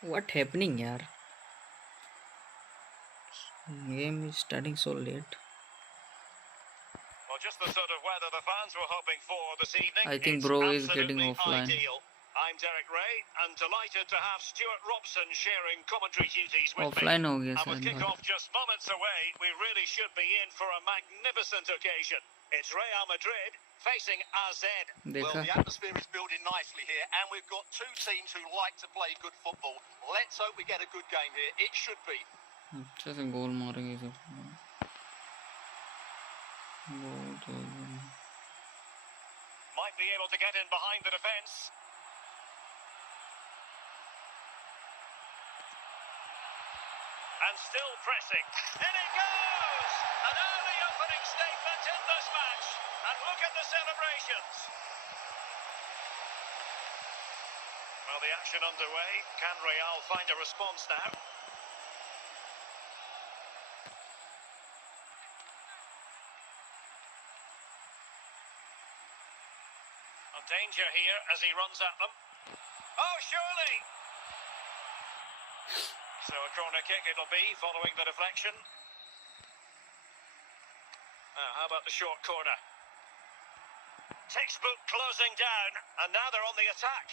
What happening yaar? Game is starting so late. Well, just the sort of weather the fans were hoping for this evening. I think It's bro is getting absolutely offline. Ideal. I'm Derek Ray, and delighted to have Stuart Robson sharing commentary duties with Offline me. हो गया And with शायद kick-off just moments away, we really should be in for a magnificent occasion. It's Real Madrid facing AZ. Well, देखा the atmosphere is building nicely here, and we've got two teams who like to play good football. Let's hope we get a good game here. It should be. अच्छा से गोल मारेंगे सब गोल तो Might be able to get in behind the defence. And still pressing. In it goes! An early opening statement in this match. And look at the celebrations. Well, the action underway. Can Real find a response now? A danger here as he runs at them. Oh, surely! So a corner kick it'll be, following the deflection. How about the short corner? Textbook closing down, and now they're on the attack.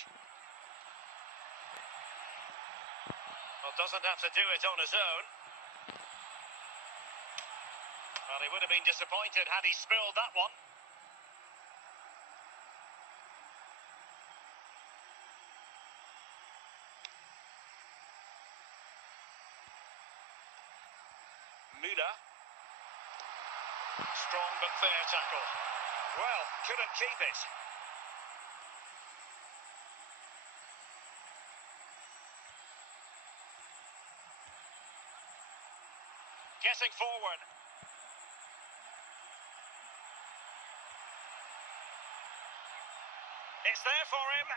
Well, doesn't have to do it on his own. Well, he would have been disappointed had he spilled that one. Müller. Strong but fair tackle. Well, couldn't keep it. Getting forward. It's there for him.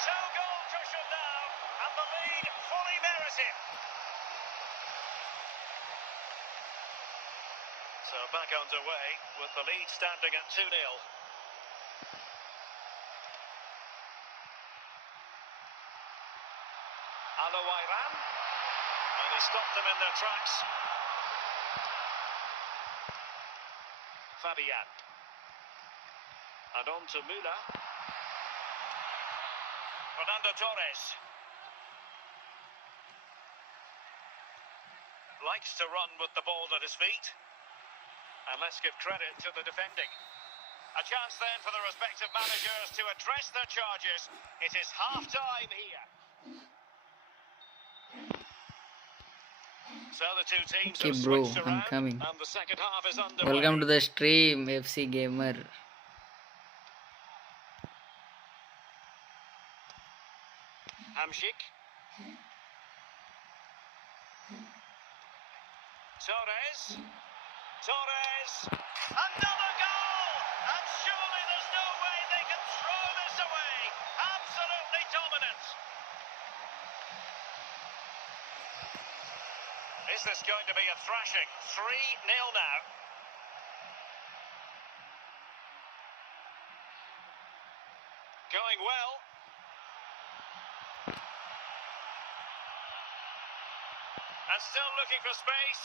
Two-goal cushion now, and the lead fully merited. So back underway with the lead standing at 2-0. Alawairan, and he stopped them in their tracks. Fabian. And on to Müller. Fernando Torres. Likes to run with the ball at his feet. And let's give credit to the defending. A chance then for the respective managers to address their charges. It is half-time here. So the two teams Okay, have bro, switched I'm around, coming. and the second half is underway. Welcome to the stream, FC Gamer. Hamšík. Torres. Torres. Another goal! And surely there's no way they can throw this away. Absolutely dominant. Is this going to be a thrashing? 3-0 now. Going well. And still looking for space.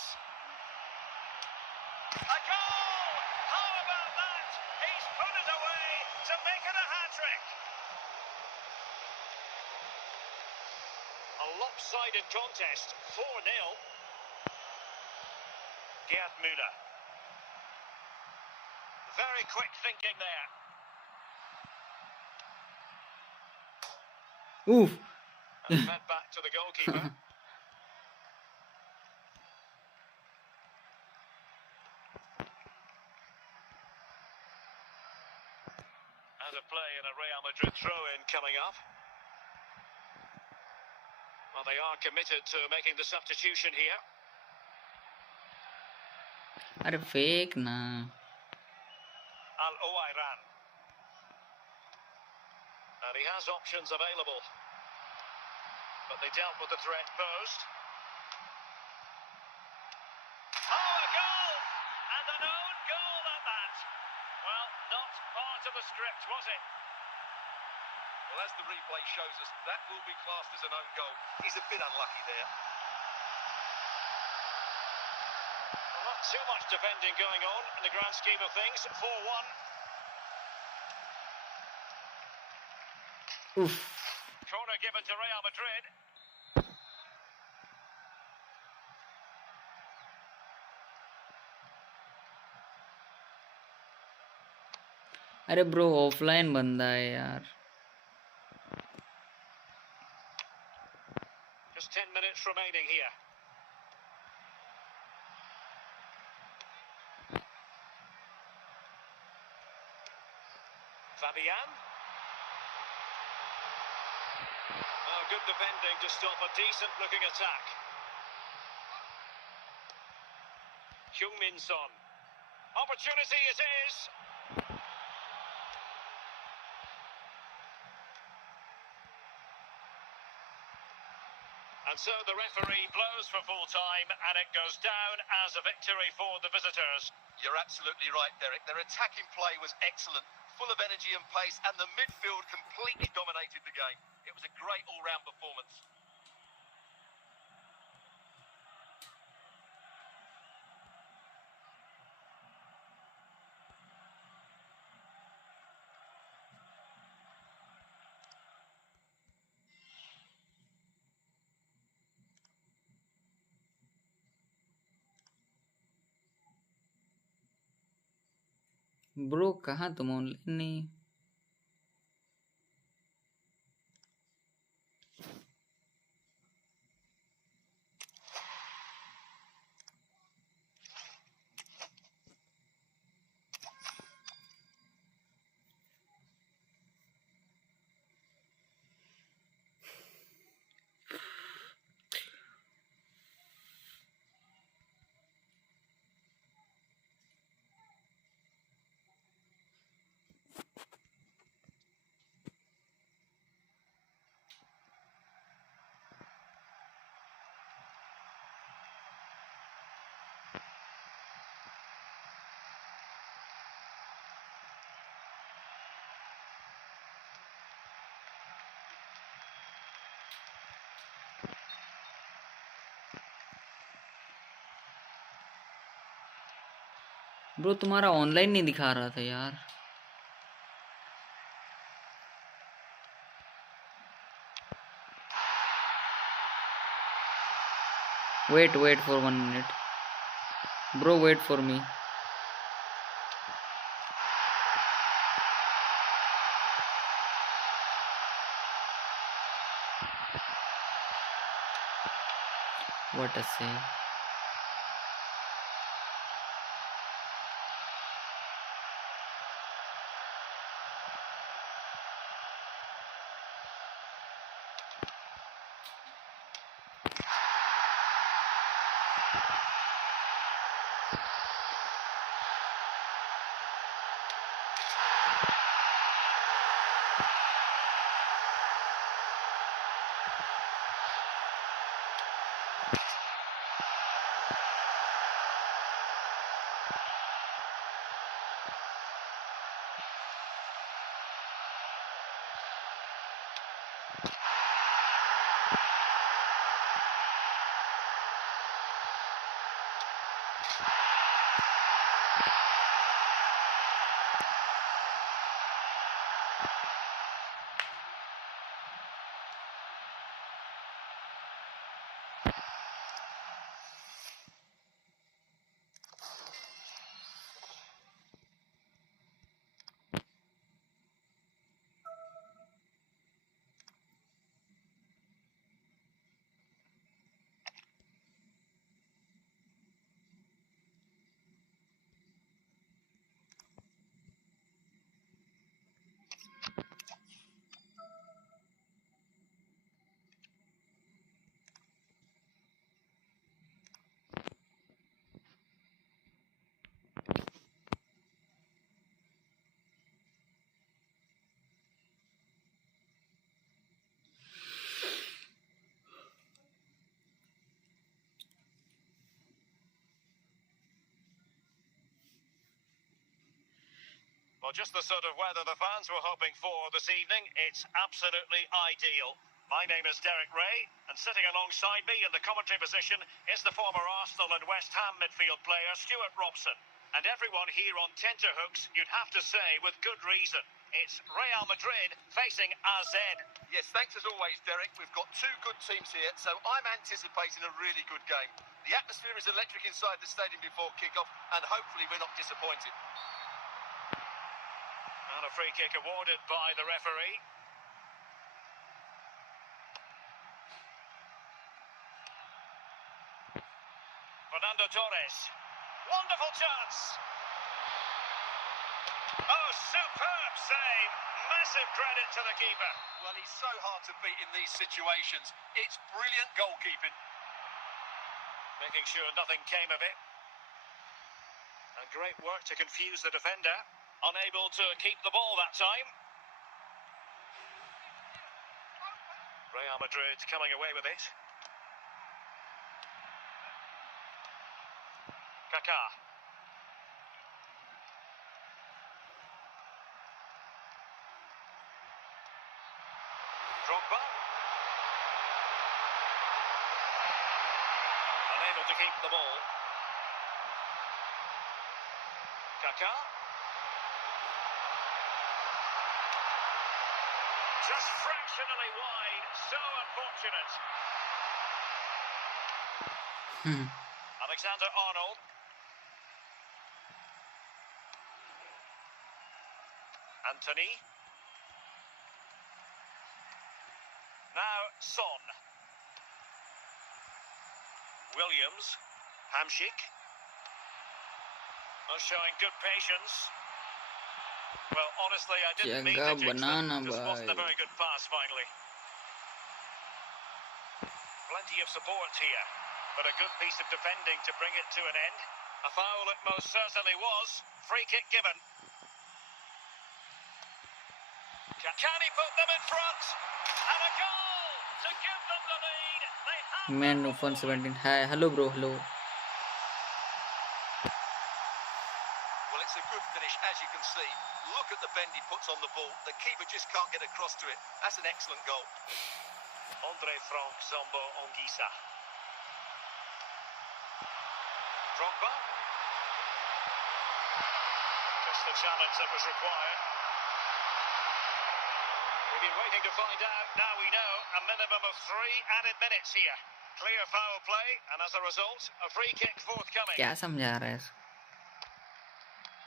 A goal! How about that? He's put it away to make it a hat-trick. A lopsided contest, 4-0. Gerd Müller. Very quick thinking there. Oof. And fed back to the goalkeeper. And a play in a Real Madrid throw-in coming up. Well, they are committed to making the substitution here. अरे fake ना. Al-Owairan. And he has options available. But they dealt with the threat posed. Oh, a goal! And an own goal at that. Well, not part of the script, was it? Well, as the replay shows us, that will be classed as an own goal. He's a bit unlucky there. Well, not too much defending going on in the grand scheme of things. 4-1. Oof. Corner given to Real Madrid. अरे bro offline बंदा है यार. Just 10 minutes remaining here. Fabian. Oh, good defending to stop a decent-looking attack. Heung-min Son. Opportunity it is. And so the referee blows for full time, and it goes down as a victory for the visitors. You're absolutely right, Derek. Their attacking play was excellent, full of energy and pace, and the midfield completely dominated the game. It was a great all-round performance. Bro कहाँ तुम online नहीं. Bro तुम्हारा online नहीं दिखा रहा था यार. Wait for 1 minute. Bro, wait for me. What a save. Well, just the sort of weather the fans were hoping for this evening. It's absolutely ideal. My name is Derek Ray, and sitting alongside me in the commentary position is the former Arsenal and West Ham midfield player Stuart Robson. And everyone here on tenterhooks, you'd have to say, with good reason. It's Real Madrid facing AZ. Yes, thanks as always, Derek. We've got two good teams here, so I'm anticipating a really good game. The atmosphere is electric inside the stadium before kick-off, and hopefully we're not disappointed. And a free kick awarded by the referee. Fernando Torres. Wonderful chance. Oh, superb save. Massive credit to the keeper. Well, he's so hard to beat in these situations. It's brilliant goalkeeping. Making sure nothing came of it. And great work to confuse the defender. Unable to keep the ball that time. Real Madrid coming away with it. Kaká. Drogba. Unable to keep the ball. Kaká. Just fractionally wide. So unfortunate. Alexander Arnold. Anthony. Now Son. Williams. Hamsik. Showing good patience. Well, honestly, I didn't mean to jinx them. Just wasn't a very good pass, finally. Plenty of support here, but a good piece of defending to bring it to an end. A foul it most certainly was. Free kick given. Can he put them in front? And a goal to give them the lead. They have Man, no fun 17. Hi, hello, bro. Hello. Well, it's a good finish, as you can see. Look at the bend he puts on the ball. The keeper just can't get across to it. That's an excellent goal. Andre Frank Zombo Ongisa. Drogba. Just the challenge that was required. We've been waiting to find out. Now we know a minimum of 3 added minutes here. Clear foul play, and as a result, a free kick forthcoming. क्या समझा रहा है?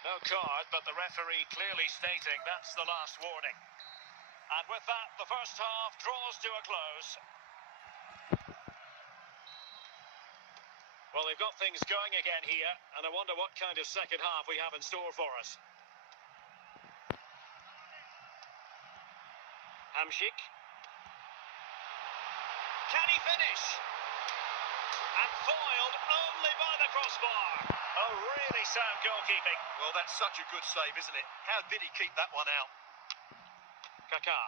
No card, but the referee clearly stating that's the last warning. And with that, the first half draws to a close. Well, they've got things going again here, and I wonder what kind of second half we have in store for us. Hamšík. Can he finish? And foiled only by the crossbar. Oh, really sound goalkeeping. Well, that's such a good save, isn't it? How did he keep that one out? Kaká.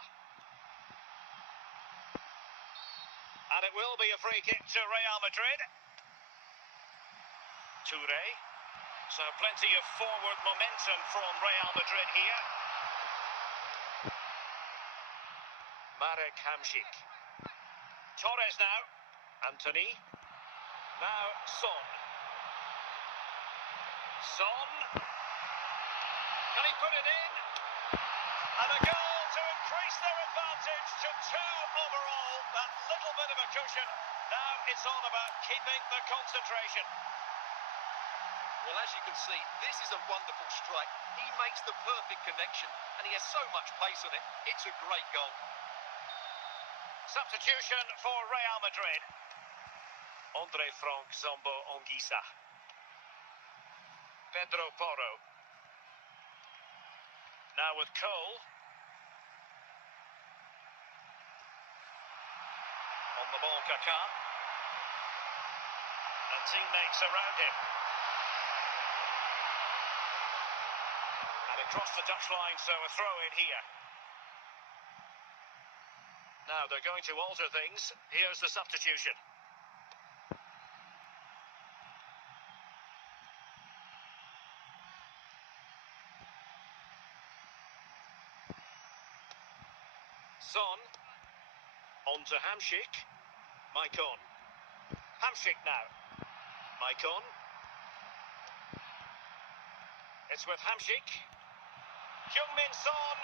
And it will be a free kick to Real Madrid. Touré. So plenty of forward momentum from Real Madrid here. Marek Hamšík. Torres now. Anthony. Now Son. Son. Can he put it in? And a goal to increase their advantage to 2 overall. That little bit of a cushion. Now it's all about keeping the concentration. Well, as you can see, this is a wonderful strike. He makes the perfect connection, and he has so much pace on it. It's a great goal. Substitution for Real Madrid. Andre Frank Zombo Ongisa. Pedro Porro. Now with Cole. On the ball, Kaká. And teammates around him. And across the touchline, so a throw in here. Now they're going to alter things. Here's the substitution. Son. On to Hamšík. Maicon. Hamšík now. Maicon. It's with Hamšík. Heung-min Son.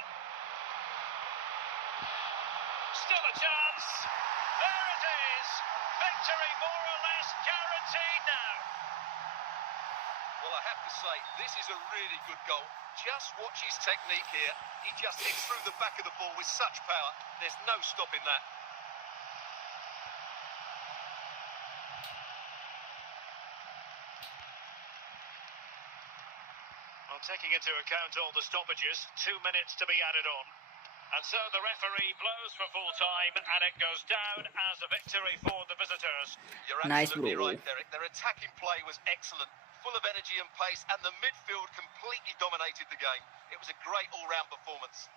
Still a chance. There it is. Victory more or less guaranteed now. Well, I have to say, this is a really good goal. Just watch his technique here. He just hits through the back of the ball with such power. There's no stopping that. Well, taking into account all the stoppages, 2 minutes to be added on. And so the referee blows for full time, and it goes down as a victory for the visitors. You're Nice, absolutely bro. right, Derek. Their attacking play was excellent, full of energy and pace, and the midfield completely dominated the game. It was a great all-round performance.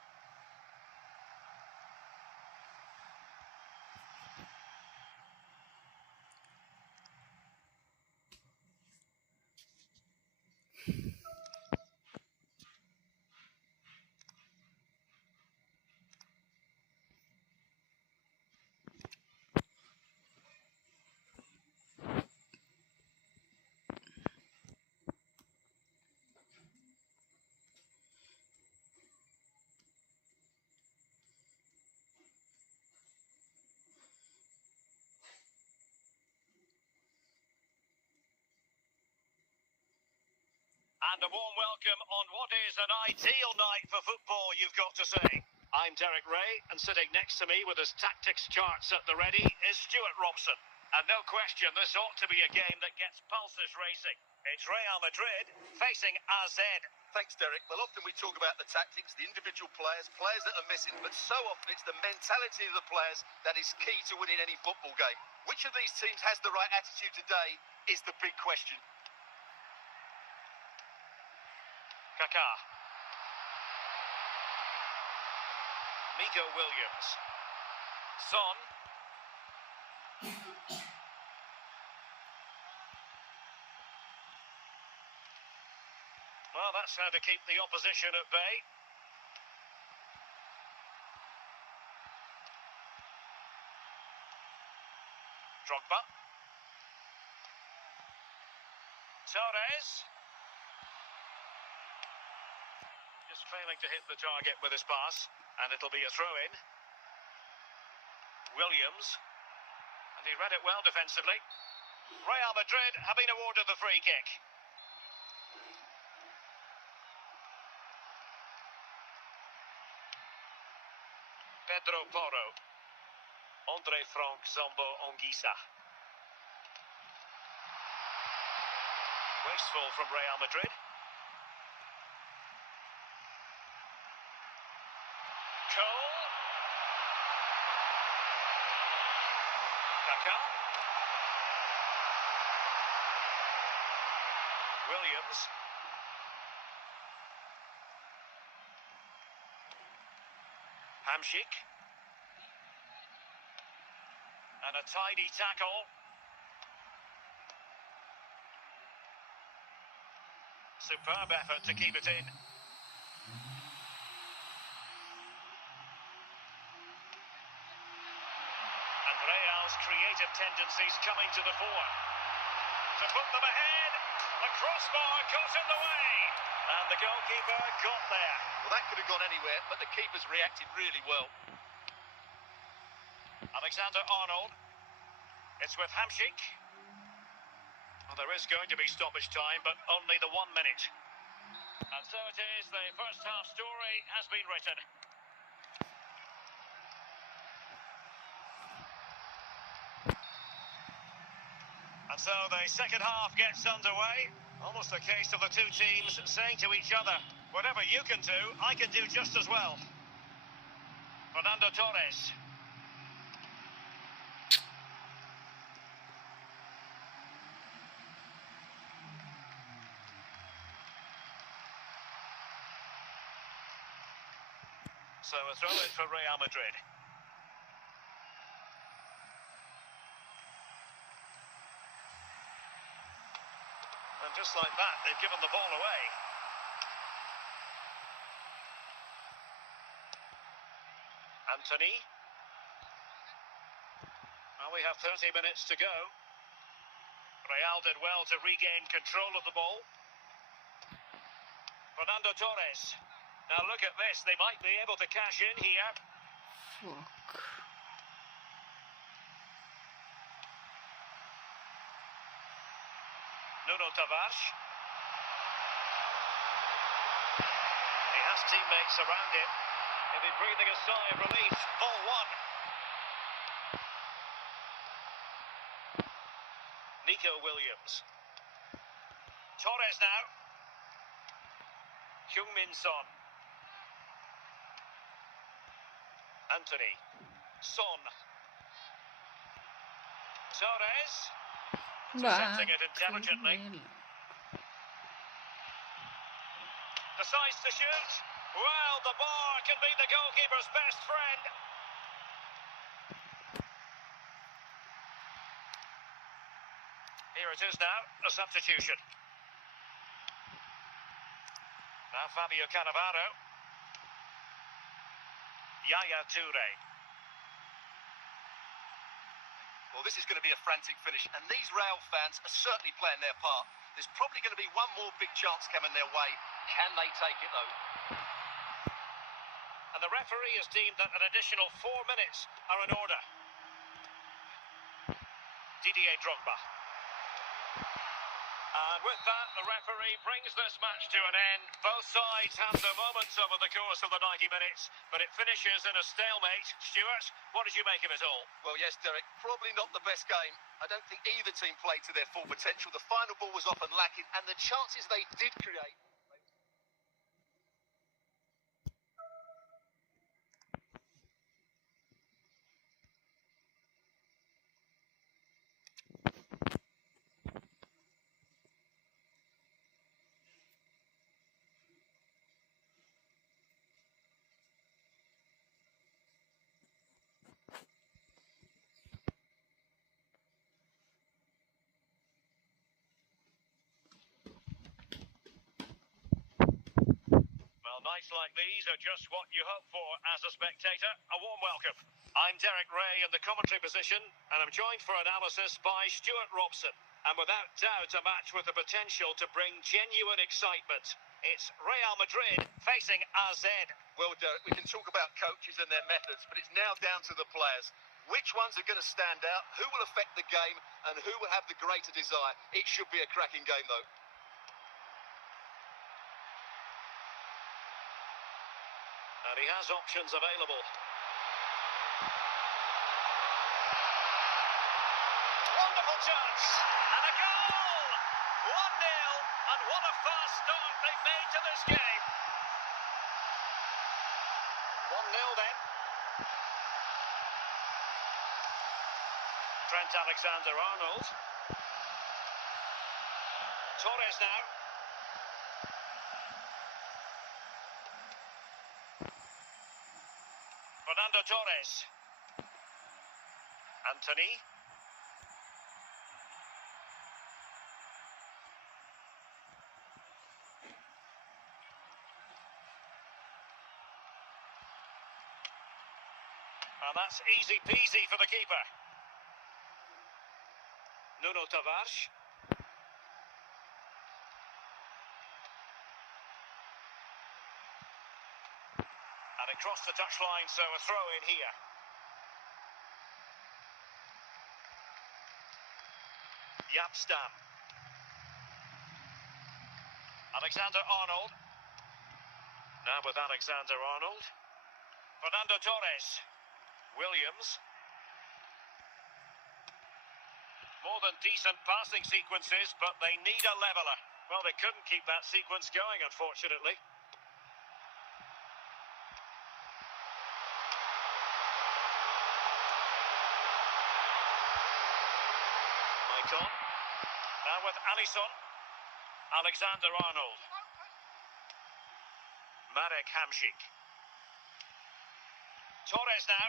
And a warm welcome on what is an ideal night for football, you've got to say. I'm Derek Ray, and sitting next to me with his tactics charts at the ready is Stuart Robson. And no question, this ought to be a game that gets pulses racing. It's Real Madrid facing AZ. Thanks, Derek. Well, often we talk about the tactics, the individual players, players that are missing, but so often it's the mentality of the players that is key to winning any football game. Which of these teams has the right attitude today is the big question. Kaká. Nico Williams. Son. Well, that's how to keep the opposition at bay. Drogba. Torres. just failing to hit the target with his pass, and it'll be a throw-in. Williams, and he read it well defensively. Real Madrid have been awarded the free kick. Pedro Porro. Andre Frank Zombo Onguisa. Wasteful from Real Madrid. Cole. Kaká. Williams. Hamšík. And a tidy tackle. Superb effort to keep it in. And Real's creative tendencies coming to the fore. To put them ahead, the crossbar got in the way. And the goalkeeper got there. Well, that could have gone anywhere, but the keeper's reacted really well. Alexander-Arnold. It's with Hamšík. Well, there is going to be stoppage time, but only the 1 minute. And so it is, the first half story has been written. And so the second half gets underway. Almost a case of the two teams saying to each other, whatever you can do, I can do just as well. Fernando Torres. So a throw-in for Real Madrid. And just like that, they've given the ball away. Anthony. Well, we have 30 minutes to go. Real did well to regain control of the ball. Fernando Torres. Now look at this, they might be able to cash in here. Fuck. Nuno Tavares. He has teammates around him. He'll be breathing a sigh of relief. Ball one. Nico Williams. Torres now. Heung-min Son. Anthony. Son. Torres. Intercepting it intelligently. Decides to shoot. Well, the bar can be the goalkeeper's best friend. Here it is now, a substitution. Now Fabio Cannavaro. Yaya Toure. Well, this is going to be a frantic finish, and these Real fans are certainly playing their part. There's probably going to be one more big chance coming their way. Can they take it, though? And the referee has deemed that an additional 4 minutes are in order. Didier Drogba. And with that, the referee brings this match to an end. Both sides have their moments over the course of the 90 minutes, but it finishes in a stalemate. Stuart, what did you make of it all? Well, yes, Derek, probably not the best game. I don't think either team played to their full potential. The final ball was often lacking, and the chances they did create... Well, nights like these are just what you hope for as a spectator. A warm welcome. I'm Derek Ray in the commentary position, and I'm joined for analysis by Stuart Robson. And without doubt, a match with the potential to bring genuine excitement. It's Real Madrid facing AZ. Well, Derek, we can talk about coaches and their methods, but it's now down to the players. Which ones are going to stand out, who will affect the game, and who will have the greater desire? It should be a cracking game, though. And he has options available. Wonderful chance! And a goal! 1-0, and what a fast start they've made to this game. 1-0 then. Trent Alexander-Arnold. Torres now. Fernando Torres. Anthony. And that's easy peasy for the keeper. Nuno Tavares. And it crossed the touchline, so a throw in here. Yapstam. Alexander-Arnold. Now with Alexander-Arnold. Fernando Torres. Williams. More than decent passing sequences, but they need a leveller. Well, they couldn't keep that sequence going, unfortunately. Maicon. Now with Alisson. Alexander-Arnold. Marek Hamšík. Torres now.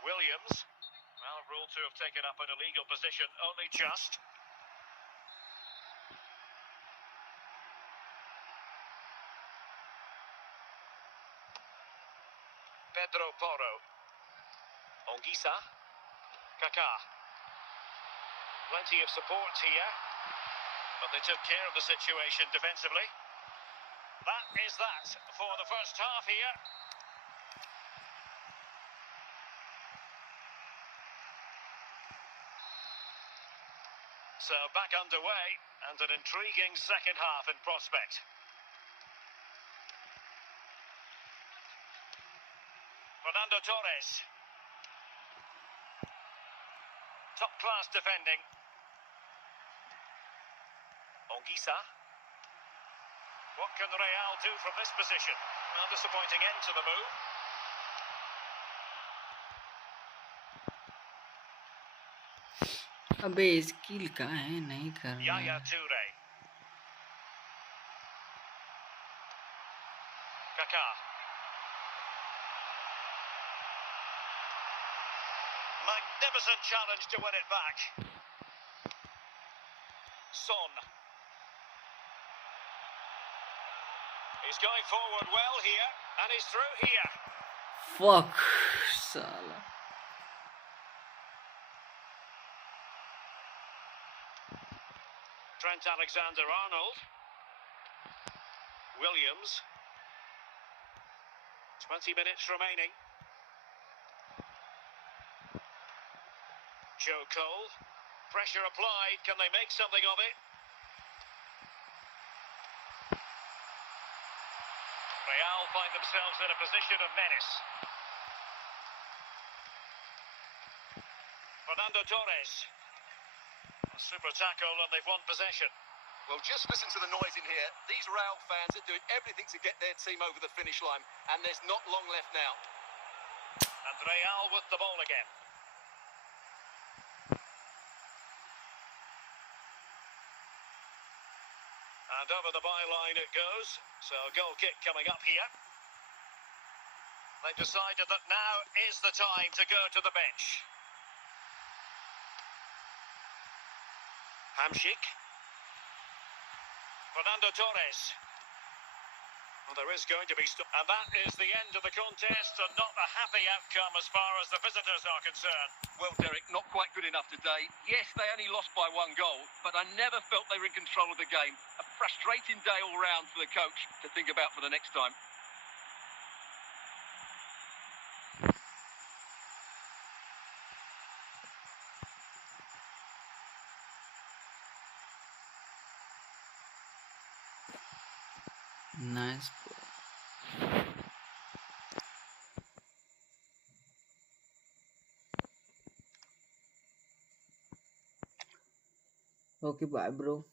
Williams. Well, ruled to have taken up an illegal position, only just. Pedro Porro. Ongisa. Kaká. Plenty of support here, but they took care of the situation defensively. That is that for the first half here. So back underway, and an intriguing second half in prospect. Fernando Torres. Top class defending. Ongisa. What can Real do from this position? Well, disappointing end to the move. अबे skill कहाँ है नहीं करना Yaya Toure. Kaká. Magnificent challenge to win it back. Son. He's going forward well here, and he's through here. fuck साला Trent Alexander-Arnold. Williams. 20 minutes remaining. Joe Cole. Pressure applied. Can they make something of it? Real find themselves in a position of menace. Fernando Torres. A super tackle, and they've won possession. Well, just listen to the noise in here. These Real fans are doing everything to get their team over the finish line, and there's not long left now. And Real with the ball again. And over the byline it goes. So a goal kick coming up here. They've decided that now is the time to go to the bench. Hamšík. Fernando Torres. There is going to be... And that is the end of the contest, and not a happy outcome as far as the visitors are concerned. Well, Derek, not quite good enough today. Yes, they only lost by 1 goal, but I never felt they were in control of the game. A frustrating day all round for the coach to think about for the next time. Nice. Okay, bye, bro.